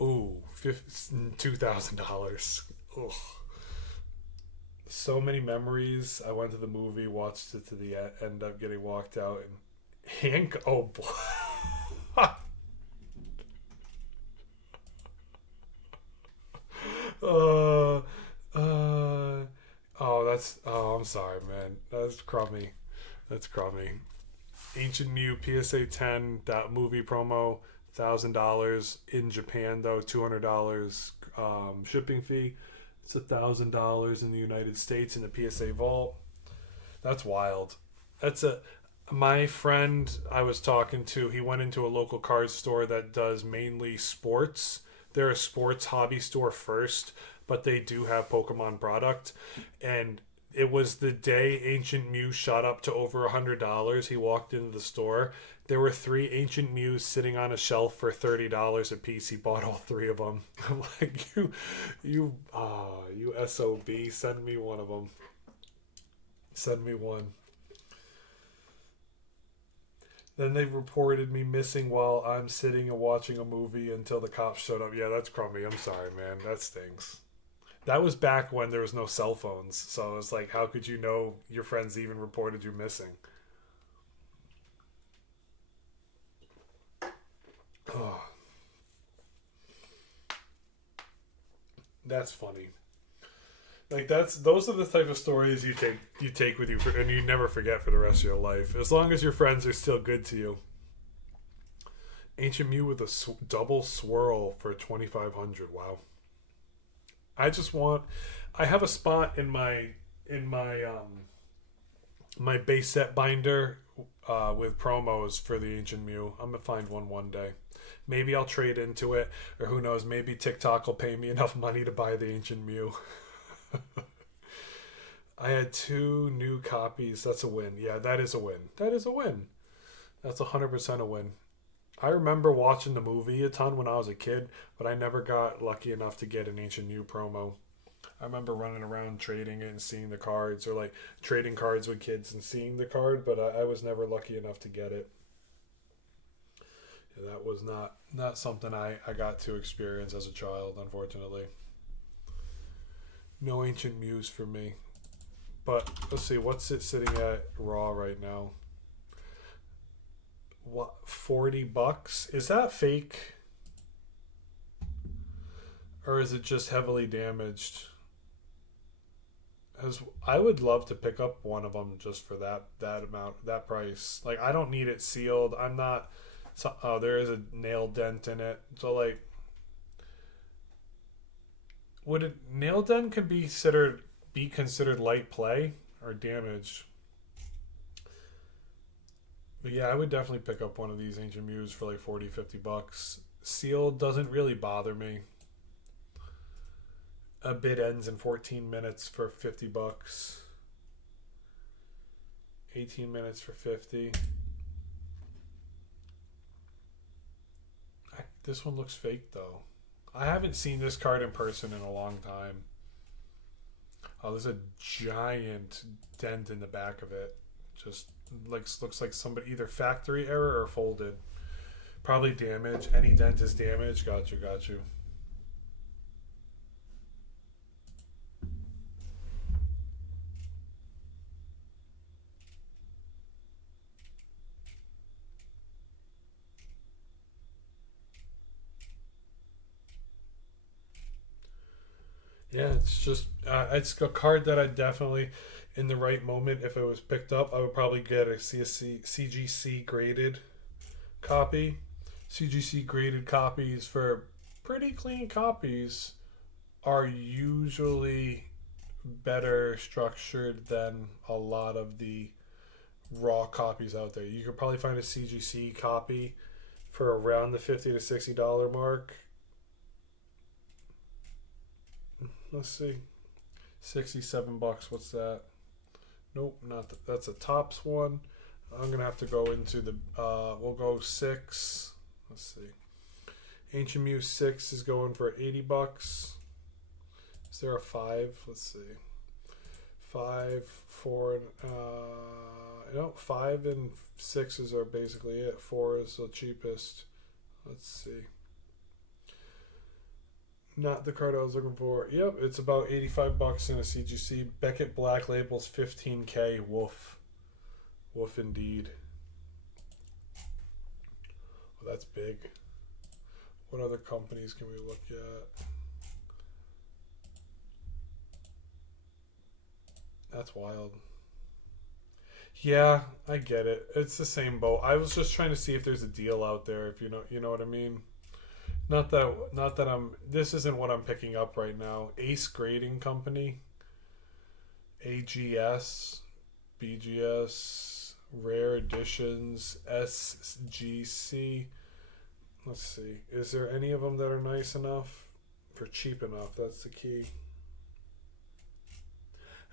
Ooh, $2,000. Ugh. So many memories. I went to the movie, watched it to the end up getting walked out, and Hank. Oh boy. I'm sorry, man. That's crummy. Ancient Mew PSA 10. That movie promo. $1,000 in Japan though. $200 shipping fee. It's $1,000 in the United States in the PSA vault. That's wild. My friend I was talking to, he went into a local card store that does mainly sports. They're a sports hobby store first, but they do have Pokemon product. And it was the day Ancient Mew shot up to over $100. He walked into the store. There were three Ancient Mews sitting on a shelf for $30 a piece. He bought all three of them. I'm like, you SOB, send me one of them. Send me one. Then they reported me missing while I'm sitting and watching a movie until the cops showed up. Yeah, that's crummy. I'm sorry, man. That stings. That was back when there was no cell phones. So it's like, how could you know your friends even reported you missing? Oh, that's funny. Like those are the type of stories you take with you and you never forget for the rest of your life. As long as your friends are still good to you. Ancient Mew with a double swirl for 2,500. Wow. I just want. I have a spot in my base set binder with promos for the Ancient Mew. I'm gonna find one day. Maybe I'll trade into it, or who knows? Maybe TikTok will pay me enough money to buy the Ancient Mew. I had two new copies. That's a win. Yeah, that is a win. That is a win. That's 100% a win. I remember watching the movie a ton when I was a kid, but I never got lucky enough to get an Ancient Mew promo. I remember running around trading it and seeing the cards, or like trading cards with kids and seeing the card, but I was never lucky enough to get it. Yeah, that was not something I got to experience as a child, unfortunately. No Ancient Mews for me. But let's see, what's it sitting at raw right now? What, $40? Is that fake? Or is it just heavily damaged? As I would love to pick up one of them just for that amount, that price. Like, I don't need it sealed. I'm not. So, oh, there is a nail dent in it. So like, would a nail dent could be considered light play or damage? But yeah, I would definitely pick up one of these Ancient Mews for like 40, $50. Sealed doesn't really bother me. A bid ends in 14 minutes for $50. 18 minutes for 50. This one looks fake though. I haven't seen this card in person in a long time. Oh, there's a giant dent in the back of it. Just looks like somebody either factory error or folded. Probably damage. Any dent is damage. Got you. Yeah, it's a card that I definitely, in the right moment, if it was picked up, I would probably get a CGC graded copy. CGC graded copies for pretty clean copies are usually better structured than a lot of the raw copies out there. You could probably find a CGC copy for around the $50 to $60 mark. Let's see. $67. What's that? Nope, not that's a tops one. I'm gonna have to go into the. We'll go six. Let's see. Ancient Mew 6 is going for $80. Is there a 5? Let's see. 5, 4, and no, 5 and 6s are basically it. 4 is the cheapest. Let's see. Not the card I was looking for. Yep, it's about $85 in a CGC. Beckett Black Labels 15K. Woof. Woof indeed. Well, that's big. What other companies can we look at? That's wild. Yeah, I get it. It's the same boat. I was just trying to see if there's a deal out there, if you know what I mean. Not that I'm. This isn't what I'm picking up right now. Ace Grading Company, AGS, BGS, Rare Editions, SGC. Let's see. Is there any of them that are nice enough for cheap enough? That's the key.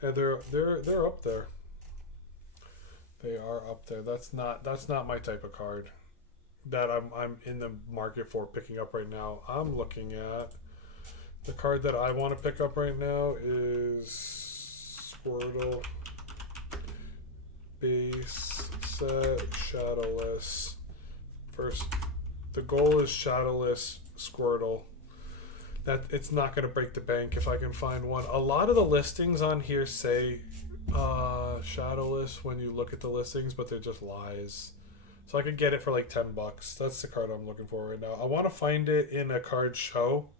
And they're up there. They are up there. That's not my type of card that I'm in the market for picking up right now. I'm looking at the card that I want to pick up right now is Squirtle base set shadowless. First, the goal is shadowless Squirtle. That it's not going to break the bank if I can find one. A lot of the listings on here say shadowless when you look at the listings, but they're just lies. So I could get it for like $10. That's the card I'm looking for right now. I want to find it in a card show.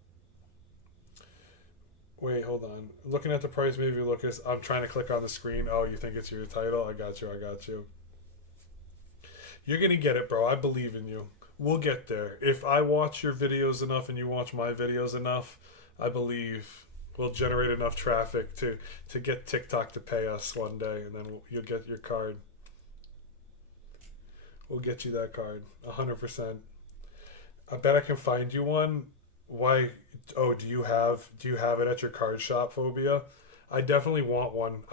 Wait, hold on. Looking at the price, maybe Lucas. I'm trying to click on the screen. Oh, you think it's your title? I got you. You're going to get it, bro. I believe in you. We'll get there. If I watch your videos enough and you watch my videos enough, I believe we'll generate enough traffic to get TikTok to pay us one day, and then you'll get your card. We'll get you that card, 100%. I bet I can find you one. Why? Oh, do you have it at your card shop, Phobia? I definitely want one.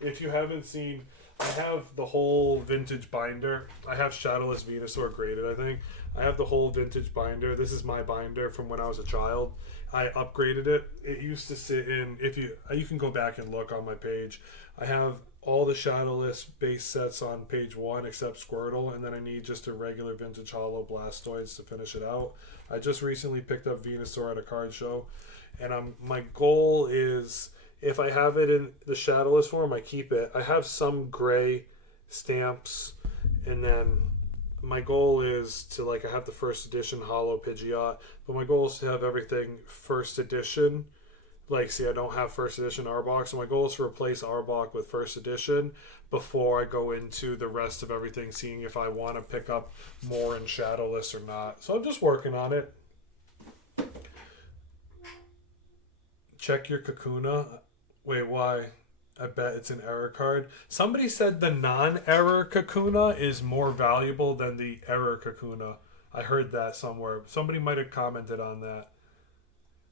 If you haven't seen, I have the whole vintage binder. I have Shadowless Venusaur graded, I think. I have the whole vintage binder. This is my binder from when I was a child. I upgraded it. It used to sit in, if you can go back and look on my page. I have all the Shadowless base sets on page 1 except Squirtle, and then I need just a regular vintage Hollow Blastoise to finish it out. I just recently picked up Venusaur at a card show, and my goal is, if I have it in the Shadowless form, I keep it. I have some gray stamps, and then my goal is to, I have the first edition Hollow Pidgeot, but my goal is to have everything first edition. I don't have first edition Arbok, so my goal is to replace Arbok with first edition before I go into the rest of everything, seeing if I want to pick up more in Shadowless or not. So I'm just working on it. Check your Kakuna. Wait, why? I bet it's an error card. Somebody said the non-error Kakuna is more valuable than the error Kakuna. I heard that somewhere. Somebody might have commented on that.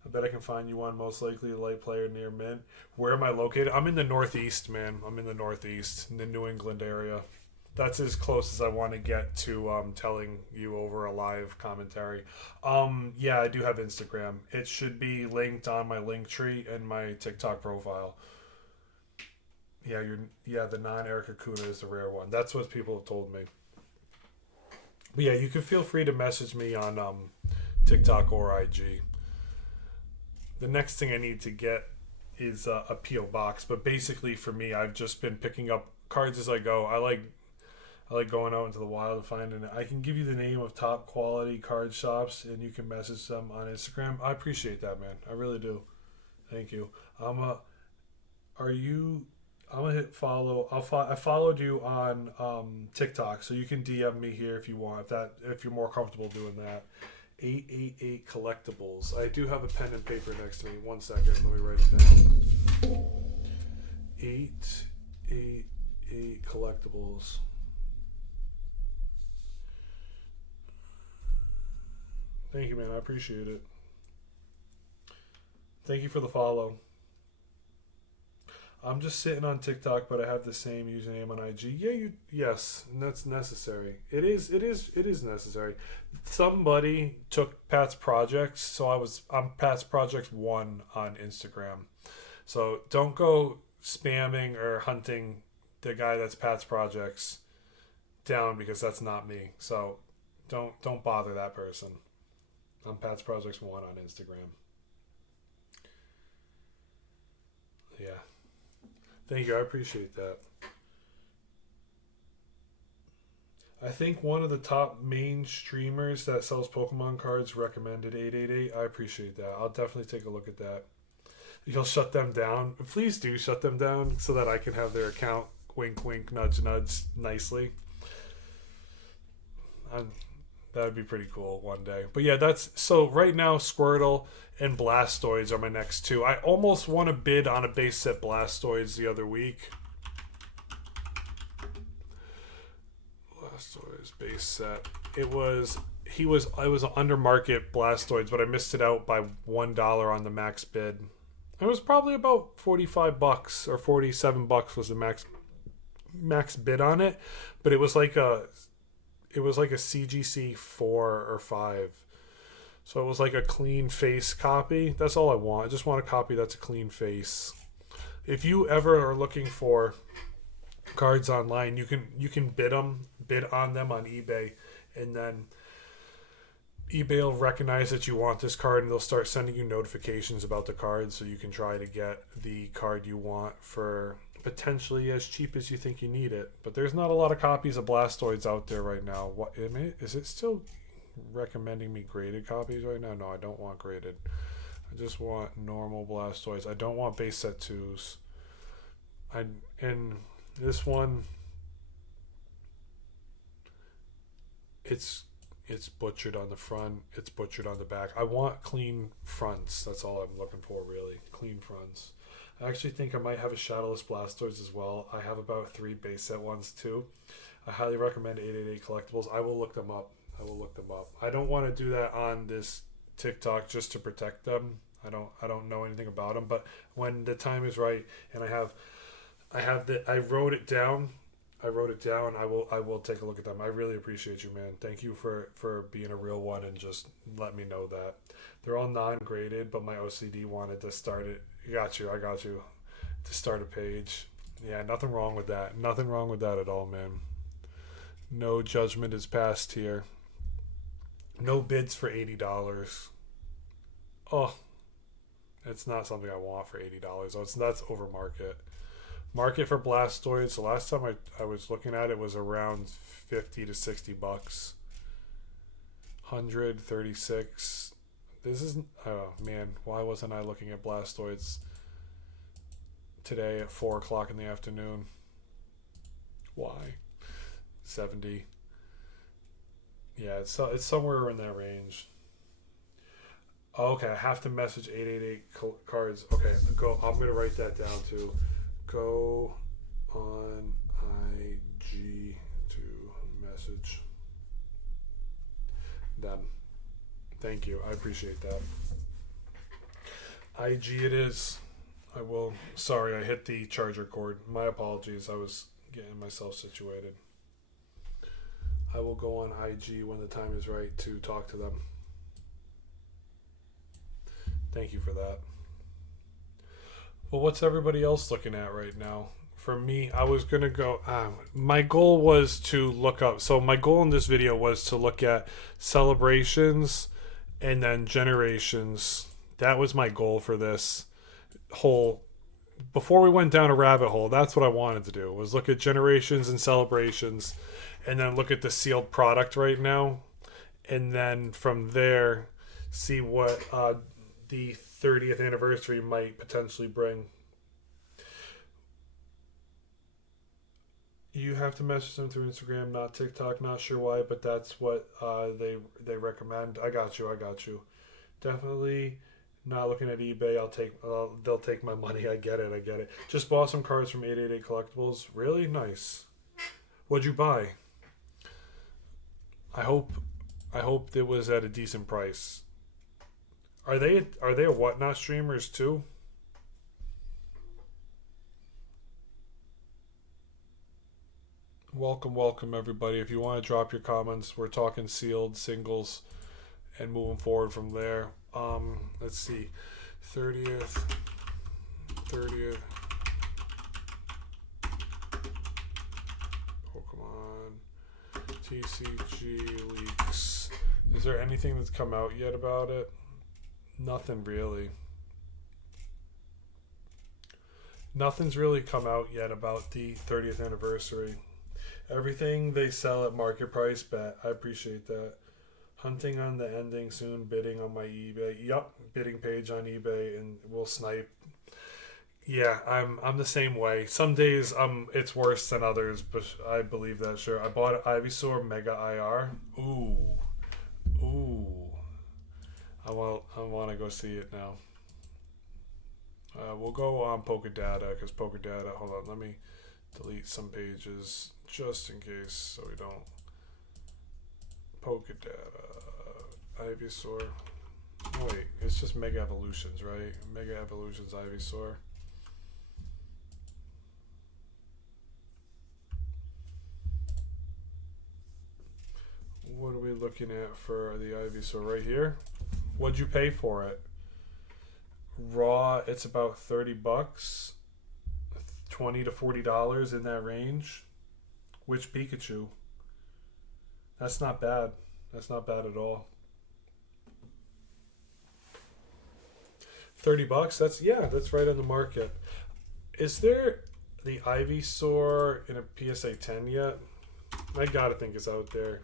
I bet I can find you one, most likely a light player near Mint. Where am I located? I'm in the Northeast, man. I'm in the Northeast, in the New England area. That's as close as I want to get to telling you over a live commentary. Yeah, I do have Instagram. It should be linked on my Linktree and my TikTok profile. Yeah, the non-Eric Kakuna is the rare one. That's what people have told me. But yeah, you can feel free to message me on TikTok or IG. The next thing I need to get is a P.O. box. But basically for me, I've just been picking up cards as I go. I like going out into the wild and finding it. I can give you the name of top quality card shops, and you can message them on Instagram. I appreciate that, man. I really do. Thank you. I'm gonna hit follow. I followed you on TikTok, so you can DM me here if you want. If you're more comfortable doing that. 888 collectibles. I do have a pen and paper next to me. 1 second. Let me write it down. 888 collectibles. Thank you, man. I appreciate it. Thank you for the follow. I'm just sitting on TikTok, but I have the same username on IG. Yes, and that's necessary. It is necessary. Somebody took Pat's projects, so I'm Pat's Projects 1 on Instagram. So don't go spamming or hunting the guy that's Pat's Projects down, because that's not me. So don't bother that person. I'm Pat's Projects 1 on Instagram. Yeah. Thank you. I appreciate that. I think one of the top main streamers that sells Pokemon cards recommended 888. I appreciate that. I'll definitely take a look at that. You'll shut them down. Please do shut them down so that I can have their account. Wink, wink, nudge, nudge, nicely. That would be pretty cool one day. But yeah, so right now Squirtle and Blastoise are my next two. I almost won a bid on a base set Blastoise the other week. Blastoise base set. It was an under market Blastoise, but I missed it out by $1 on the max bid. It was probably about $45 or $47 was the max bid on it, but it was like a CGC 4 or 5. So it was like a clean face copy. That's all I want. I just want a copy that's a clean face. If you ever are looking for cards online, you can bid on them on eBay, and then eBay will recognize that you want this card, and they'll start sending you notifications about the card, so you can try to get the card you want for potentially as cheap as you think you need it. But there's not a lot of copies of Blastoids out there right now. What is it still recommending me graded copies right now? No, I don't want graded. I just want normal Blastoids. I don't want base set 2s. And this one, it's butchered on the front, it's butchered on the back. I want clean fronts. That's all I'm looking for, really. Clean fronts. I actually think I might have a Shadowless Blastoise as well. I have about 3 base set ones too. I highly recommend 888 Collectibles. I will look them up. I don't want to do that on this TikTok just to protect them. I don't know anything about them, but when the time is right and I wrote it down. I will take a look at them. I really appreciate you, man. Thank you for being a real one and just let me know that. They're all non-graded, but my OCD wanted to start it. I got you. To start a page. Yeah, nothing wrong with that. Nothing wrong with that at all, man. No judgment is passed here. No bids for $80. Oh, it's not something I want for $80. That's over market. Market for Blastoids, the last time I was looking at it was around $50 to $60. 136. This isn't. Oh man, why wasn't I looking at Blastoids today at 4 o'clock in the afternoon? Why? 70. Yeah, it's somewhere in that range. Okay, I have to message 888 cards. Okay, I'm gonna write that down too. Go on IG to message them. Thank you. I appreciate that. IG it is. I will. Sorry, I hit the charger cord. My apologies. I was getting myself situated. I will go on IG when the time is right to talk to them. Thank you for that. Well, what's everybody else looking at right now? For me, I was going to go... my goal was to look up... So my goal in this video was to look at celebrations and then generations. That was my goal for this whole... Before we went down a rabbit hole, that's what I wanted to do, was look at generations and celebrations and then look at the sealed product right now. And then from there, see what the 30th anniversary might potentially bring. You have to message them through Instagram, not TikTok. Not sure why, but that's what they recommend. I got you. Definitely not looking at eBay. They'll take my money. I get it. Just bought some cards from 888 Collectibles. Really nice. What'd you buy? I hope it was at a decent price. Are they a Whatnot streamers too? Welcome everybody. If you want to drop your comments, we're talking sealed singles and moving forward from there. Let's see. 30th Pokemon TCG leaks. Is there anything that's come out yet about it? Nothing really. Nothing's really come out yet about the 30th anniversary. Everything they sell at market price, bet. I appreciate that. Hunting on the ending soon, bidding on my eBay. Yup, bidding page on eBay, and we'll snipe. Yeah, I'm the same way. Some days it's worse than others, but I believe that, sure. I bought an Ivysaur Mega IR. Ooh. I want to go see it now. We'll go on Pokedata, because Pokedata, hold on, let me delete some pages just in case so we don't. Pokedata, Ivysaur Oh, wait, it's just Mega Evolutions, right? Mega Evolutions Ivysaur. What are we looking at for the Ivysaur right here? What'd you pay for it? Raw, it's about 30 bucks, 20 to $40 in that range. Which Pikachu? That's not bad. That's not bad at all. 30 bucks? That's right on the market. Is there the Ivysaur in a PSA 10 yet? I gotta think it's out there.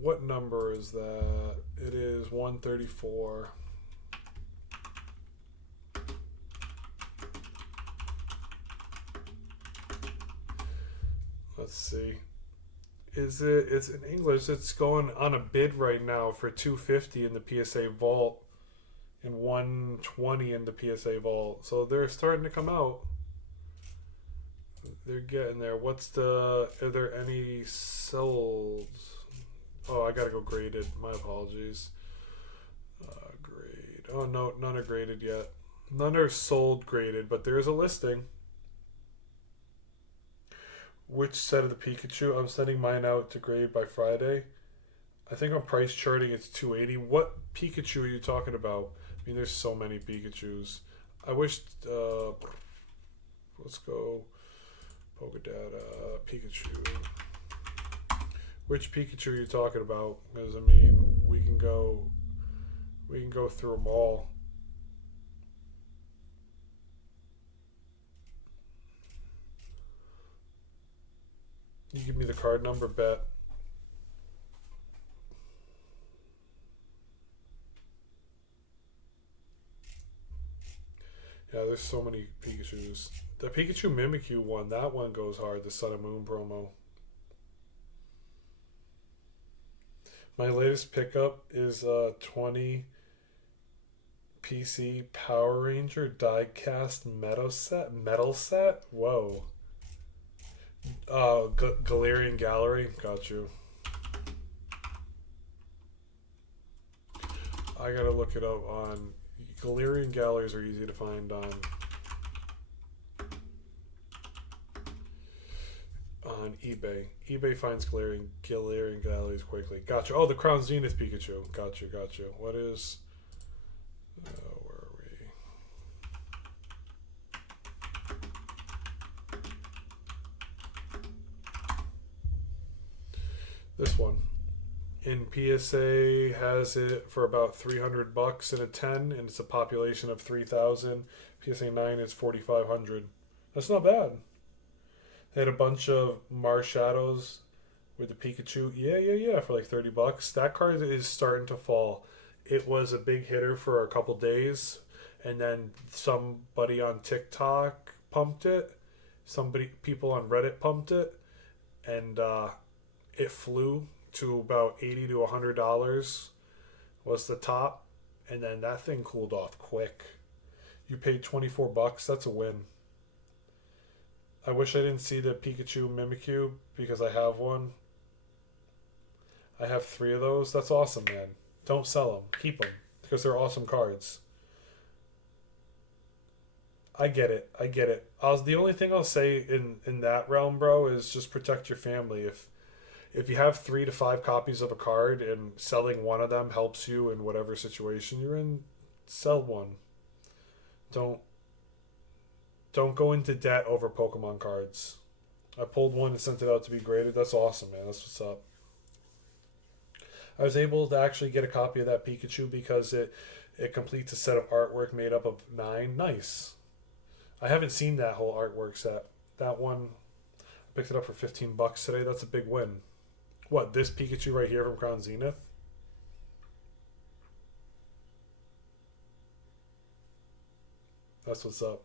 What number is that? It is 134. Let's see. It's in English. It's going on a bid right now for 250 in the PSA vault and 120 in the PSA vault. So they're starting to come out. They're getting there. Are there any sold? Oh, I gotta go graded. My apologies. Grade. Oh no, none are graded yet. None are sold graded, but there is a listing. Which set of the Pikachu? I'm sending mine out to grade by Friday. I think on price charting it's 280. What Pikachu are you talking about? I mean, there's so many Pikachus. I wish. Let's go. Pokedata Pikachu. Which Pikachu are you talking about? Because I mean, we can go through them all. You give me the card number, bet. Yeah, there's so many Pikachus. The Pikachu Mimikyu one, that one goes hard. The Sun and Moon promo. My latest pickup is 20 PC Power Ranger diecast metal set. Whoa. Galarian Gallery. Got you. I gotta look it up on... Galarian Galleries are easy to find on eBay. eBay finds Galarian Galleries quickly. Gotcha. Oh, the Crown Zenith Pikachu. Gotcha. What is... where are we? This one. In PSA has it for about 300 bucks in a 10, and it's a population of 3,000. PSA 9 is 4,500. That's not bad. They had a bunch of Marshadows with the Pikachu. Yeah, for like 30 bucks. That card is starting to fall. It was a big hitter for a couple days, and then somebody on TikTok pumped it. People on Reddit pumped it, and it flew to about $80 to $100 was the top, and then that thing cooled off quick. You paid 24 bucks. That's a win. I wish I didn't see the Pikachu Mimikyu because I have one. I have 3 of those. That's awesome, man. Don't sell them. Keep them because they're awesome cards. I get it. The only thing I'll say in that realm, bro, is just protect your family. If you have 3 to 5 copies of a card and selling one of them helps you in whatever situation you're in, sell one. Don't go into debt over Pokemon cards. I pulled one and sent it out to be graded. That's awesome, man. That's what's up. I was able to actually get a copy of that Pikachu because it completes a set of artwork made up of 9. Nice. I haven't seen that whole artwork set. That one, I picked it up for 15 bucks today. That's a big win. What, this Pikachu right here from Crown Zenith? That's what's up.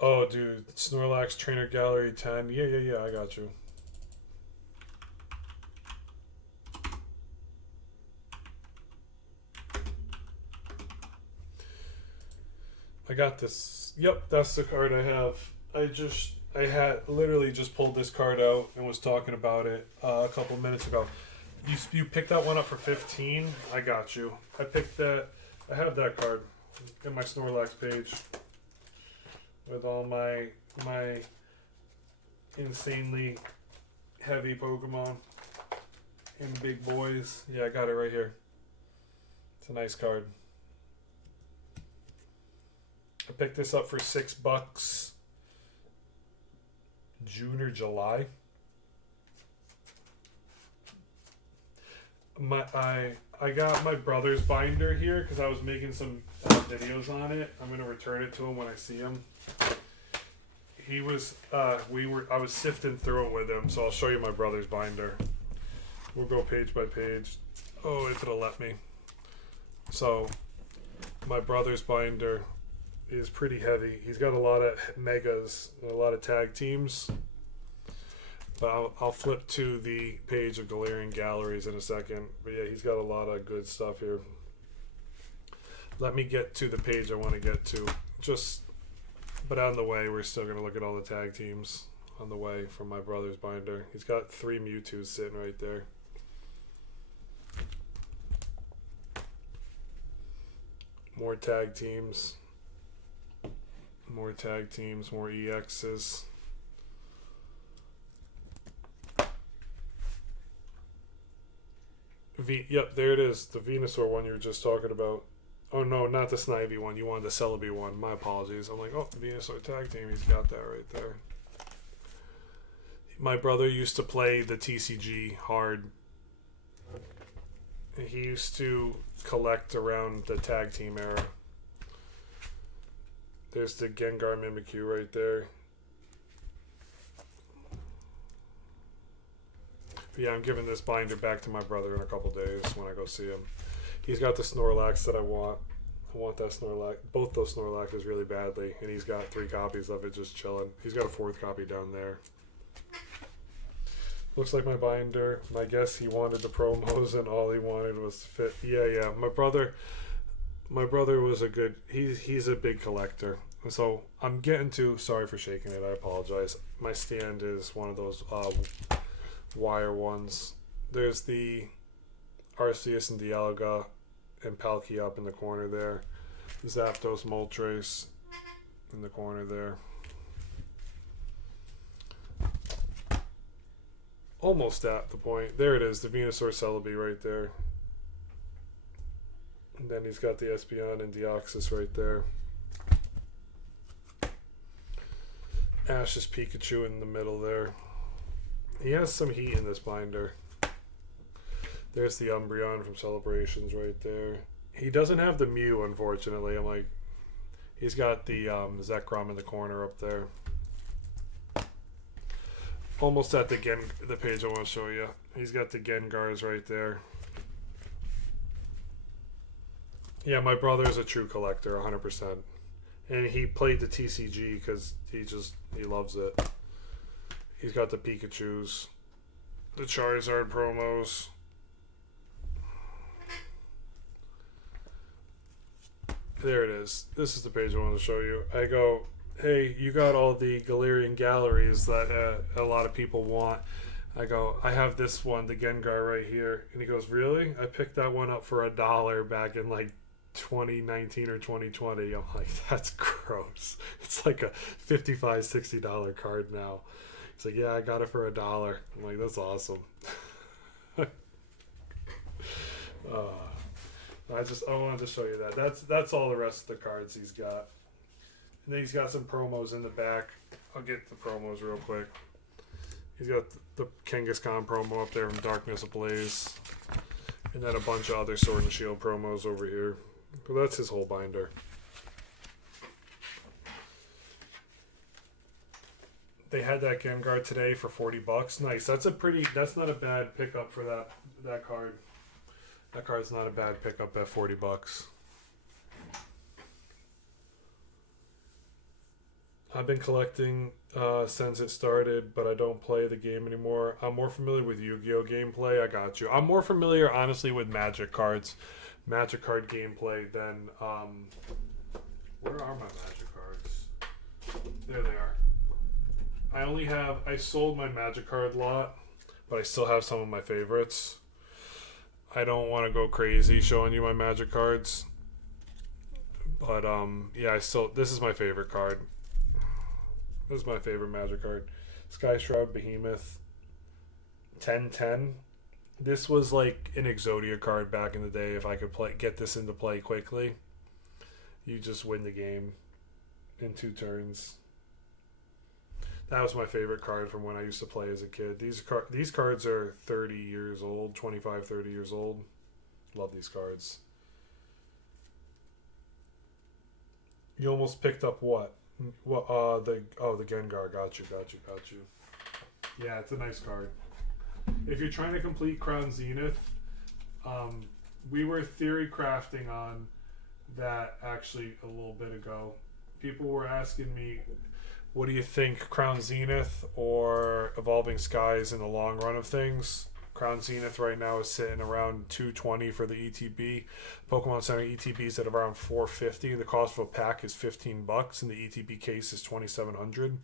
Oh, dude, Snorlax Trainer Gallery 10. Yeah, I got you. I got this. Yep, that's the card I have. I had literally just pulled this card out and was talking about it a couple minutes ago. You picked that one up for 15. I got you. I picked that. I have that card in my Snorlax page with all my insanely heavy Pokemon and big boys. Yeah, I got it right here. It's a nice card. I picked this up for $6 June or July. I got my brother's binder here because I was making some videos on it. I'm gonna return it to him when I see him. He was I was sifting through it with him, so I'll show you my brother's binder. We'll go page by page. Oh, if it'll let me. So my brother's binder is pretty heavy. He's got a lot of megas and a lot of tag teams. But I'll flip to the page of Galarian Galleries in a second. But yeah, he's got a lot of good stuff here. Let me get to the page I want to get to. But on the way, we're still going to look at all the tag teams on the way from my brother's binder. He's got 3 Mewtwo's sitting right there. More tag teams. More tag teams, more EXs. Yep, there it is. The Venusaur one you were just talking about. Oh no, not the Snivy one. You wanted the Celebi one. My apologies. I'm like, oh, Venusaur tag team. He's got that right there. My brother used to play the TCG hard. He used to collect around the tag team era. There's the Gengar Mimikyu right there. But yeah, I'm giving this binder back to my brother in a couple days when I go see him. He's got the Snorlax that I want. I want that Snorlax. Both those Snorlaxes really badly. And he's got 3 copies of it just chilling. He's got a 4th copy down there. Looks like my binder. My guess he wanted the promos and all he wanted was fit. Yeah. My brother was a good... He's a big collector. And so I'm getting to... Sorry for shaking it. I apologize. My stand is one of those wire ones. There's the Arceus and Dialga and Palkia up in the corner there. Zapdos, Moltres in the corner there. Almost at the point. There it is, the Venusaur Celebi right there. And then he's got the Espeon and Deoxys right there. Ash's Pikachu in the middle there. He has some heat in this binder. There's the Umbreon from Celebrations right there. He doesn't have the Mew, unfortunately. I'm like, he's got the Zekrom in the corner up there. Almost at the page I want to show you. He's got the Gengars right there. Yeah, my brother's a true collector, 100%. And he played the TCG because he loves it. He's got the Pikachus, the Charizard promos. There it is. This is the page I want to show you. I go, hey, you got all the Galarian Galleries that a lot of people want. I go, I have this one, the Gengar right here. And he goes, really? I picked that one up for $1 back in like 2019 or 2020. I'm like, that's gross. It's like a $55, $60 card now. He's like, yeah, I got it for $1. I'm like, that's awesome. I wanted to show you that. That's all the rest of the cards he's got. And then he's got some promos in the back. I'll get the promos real quick. He's got the Kangaskhan promo up there from Darkness Ablaze. And then a bunch of other Sword and Shield promos over here. But that's his whole binder. They had that Gengar today for $40. Nice. That's not a bad pickup for that card. That card's not a bad pickup at $40. I've been collecting since it started, but I don't play the game anymore. I'm more familiar with Yu-Gi-Oh! Gameplay. I got you. I'm more familiar, honestly, with Magic cards. Magic card gameplay than Where are my magic cards? There they are. I sold my magic card lot, but I still have some of my favorites. I don't want to go crazy showing you my magic cards. But yeah, this is my favorite card. This is my favorite magic card. Sky Shroud Behemoth 10/10. This was like an Exodia card back in the day. If I could get this into play quickly, you just win the game in 2 turns. That was my favorite card from when I used to play as a kid. These cards are 30 years old, 25, 30 years old. Love these cards. You almost picked up what? The Gengar. Got you. Yeah, it's a nice card. If you're trying to complete Crown Zenith, we were theory crafting on that actually a little bit ago. People were asking me, what do you think, Crown Zenith or Evolving Skies in the long run of things? Crown Zenith right now is sitting around $220 for the ETB. Pokemon Center ETB is at around $450. The cost of a pack is $15, and the ETB case is $2,700.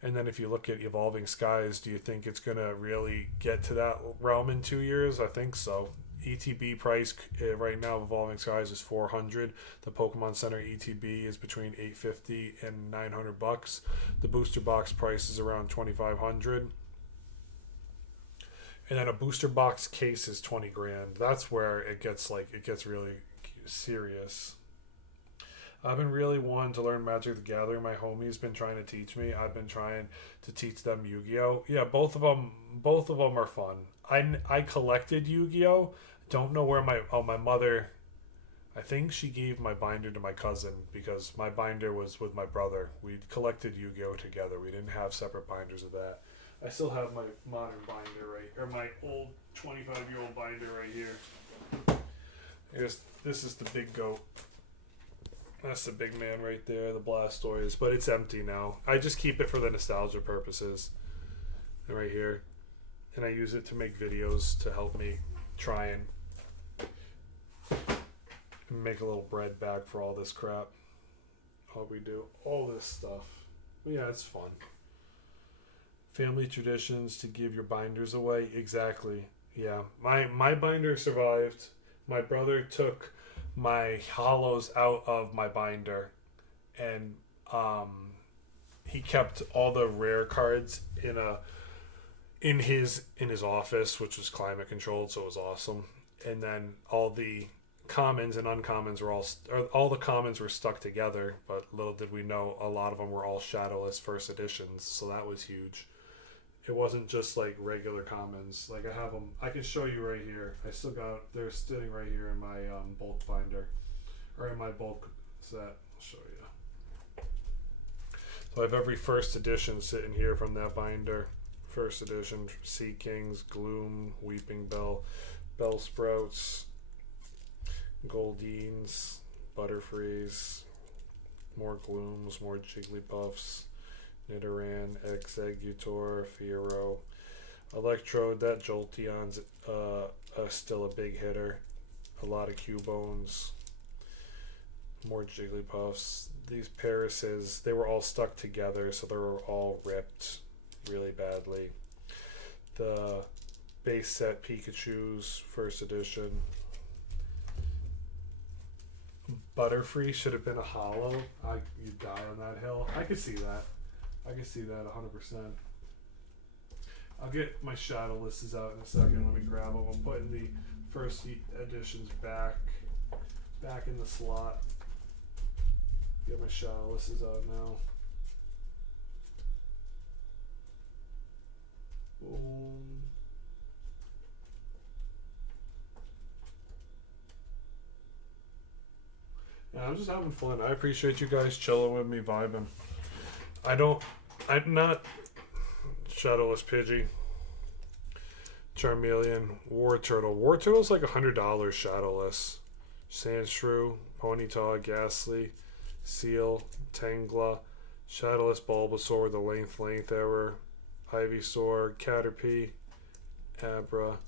And then if you look at Evolving Skies, do you think it's going to really get to that realm in 2 years? I think so. ETB price right now of Evolving Skies is $400. The Pokemon Center ETB is between $850 and $900. The booster box price is around $2,500. And then a booster box case is $20,000. That's where it gets really serious. I've been really wanting to learn Magic the Gathering. My homie's been trying to teach me. I've been trying to teach them Yu-Gi-Oh. Yeah, both of them are fun. I collected Yu-Gi-Oh. Don't know where my mother. I think she gave my binder to my cousin because my binder was with my brother. We collected Yu-Gi-Oh together. We didn't have separate binders of that. I still have my modern binder my old 25-year-old binder right here. This is the big goat. That's the big man right there, the Blastoise, but it's empty now. I just keep it for the nostalgia purposes. Right here. And I use it to make videos to help me try and make a little bread back for all this crap. All we do, all this stuff. But yeah, it's fun. Family traditions to give your binders away. Exactly. Yeah. My binder survived. My brother took my hollows out of my binder, and he kept all the rare cards in his office, which was climate controlled, so it was awesome. And then all the commons and uncommons were all the commons were stuck together, but little did we know a lot of them were all shadowless first editions, so that was huge. It wasn't just like regular commons. Like I have them. I can show you right here. They're sitting right here in my bulk binder, or in my bulk set. I'll show you. So I have every first edition sitting here from that binder. First edition: Sea Kings, Gloom, Weeping Bell, Bellsprouts, Goldines, Butterfrees, more Glooms, more Jigglypuffs, Nidoran, Exeggutor, Fiero, Electrode. That Jolteon's still a big hitter. A lot of Cubones, more Jigglypuffs. These Parises, they were all stuck together, so they were all ripped really badly. The base set Pikachu's first edition. Butterfree should have been a hollow. You'd die on that hill. I could see that. 100%. I'll get my shadowless out in a second. Let me grab them. I'm putting the first editions back in the slot. Get my shadowless out now. Boom. Yeah, I'm just having fun. I appreciate you guys chilling with me, vibing. I'm not Shadowless Pidgey, Charmeleon, War Turtle. War Turtle's like $100 Shadowless. Sandshrew, Ponyta, Ghastly, Seal, Tangela, Shadowless Bulbasaur with the length error, Ivysaur, Caterpie, Abra,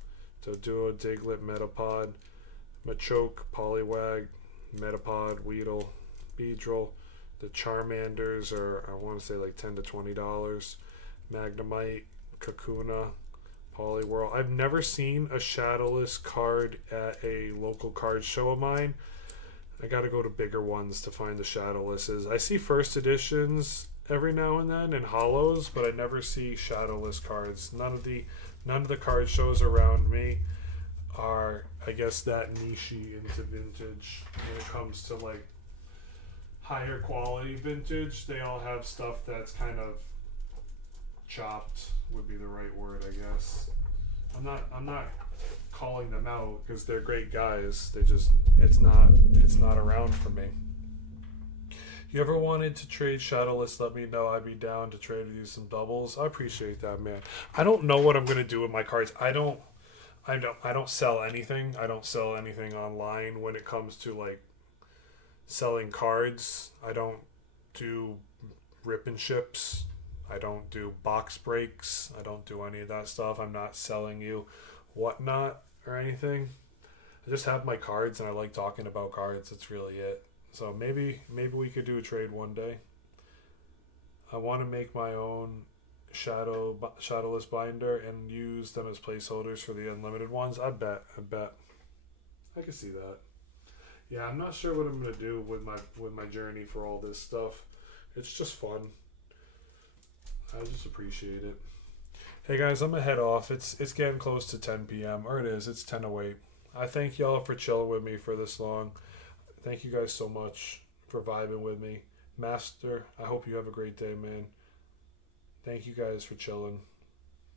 Doduo, Diglett, Metapod, Machoke, Poliwag, Metapod, Weedle, Beedrill. The Charmanders are, I want to say, like $10 to $20. Magnemite, Kakuna, Poliwhirl. I've never seen a Shadowless card at a local card show of mine. I got to go to bigger ones to find the Shadowlesses. I see first editions every now and then and hollows, but I never see Shadowless cards. None of the card shows around me are, I guess, that niche-y into vintage when it comes to like higher quality vintage. They all have stuff that's kind of chopped, would be the right word, I guess. I'm not calling them out because they're great guys. They just it's not around for me. You ever wanted to trade Shadowless, let me know. I'd be down to trade with you some doubles. I appreciate that, man. I don't know what I'm gonna do with my cards. I don't sell anything. I don't sell anything online when it comes to like selling cards. I don't do rip and ships. I don't do box breaks. I don't do any of that stuff. I'm not selling you whatnot or anything. I just have my cards and I like talking about cards. That's really it. So maybe we could do a trade one day. I want to make my own Shadowless binder and use them as placeholders for the unlimited ones. I bet. I can see that. Yeah, I'm not sure what I'm gonna do with my journey for all this stuff. It's just fun. I just appreciate it. Hey guys, I'm gonna head off. It's getting close to 10 p.m. or it is. It's 10:08. I thank y'all for chilling with me for this long. Thank you guys so much for vibing with me. Master, I hope you have a great day, man. Thank you guys for chilling.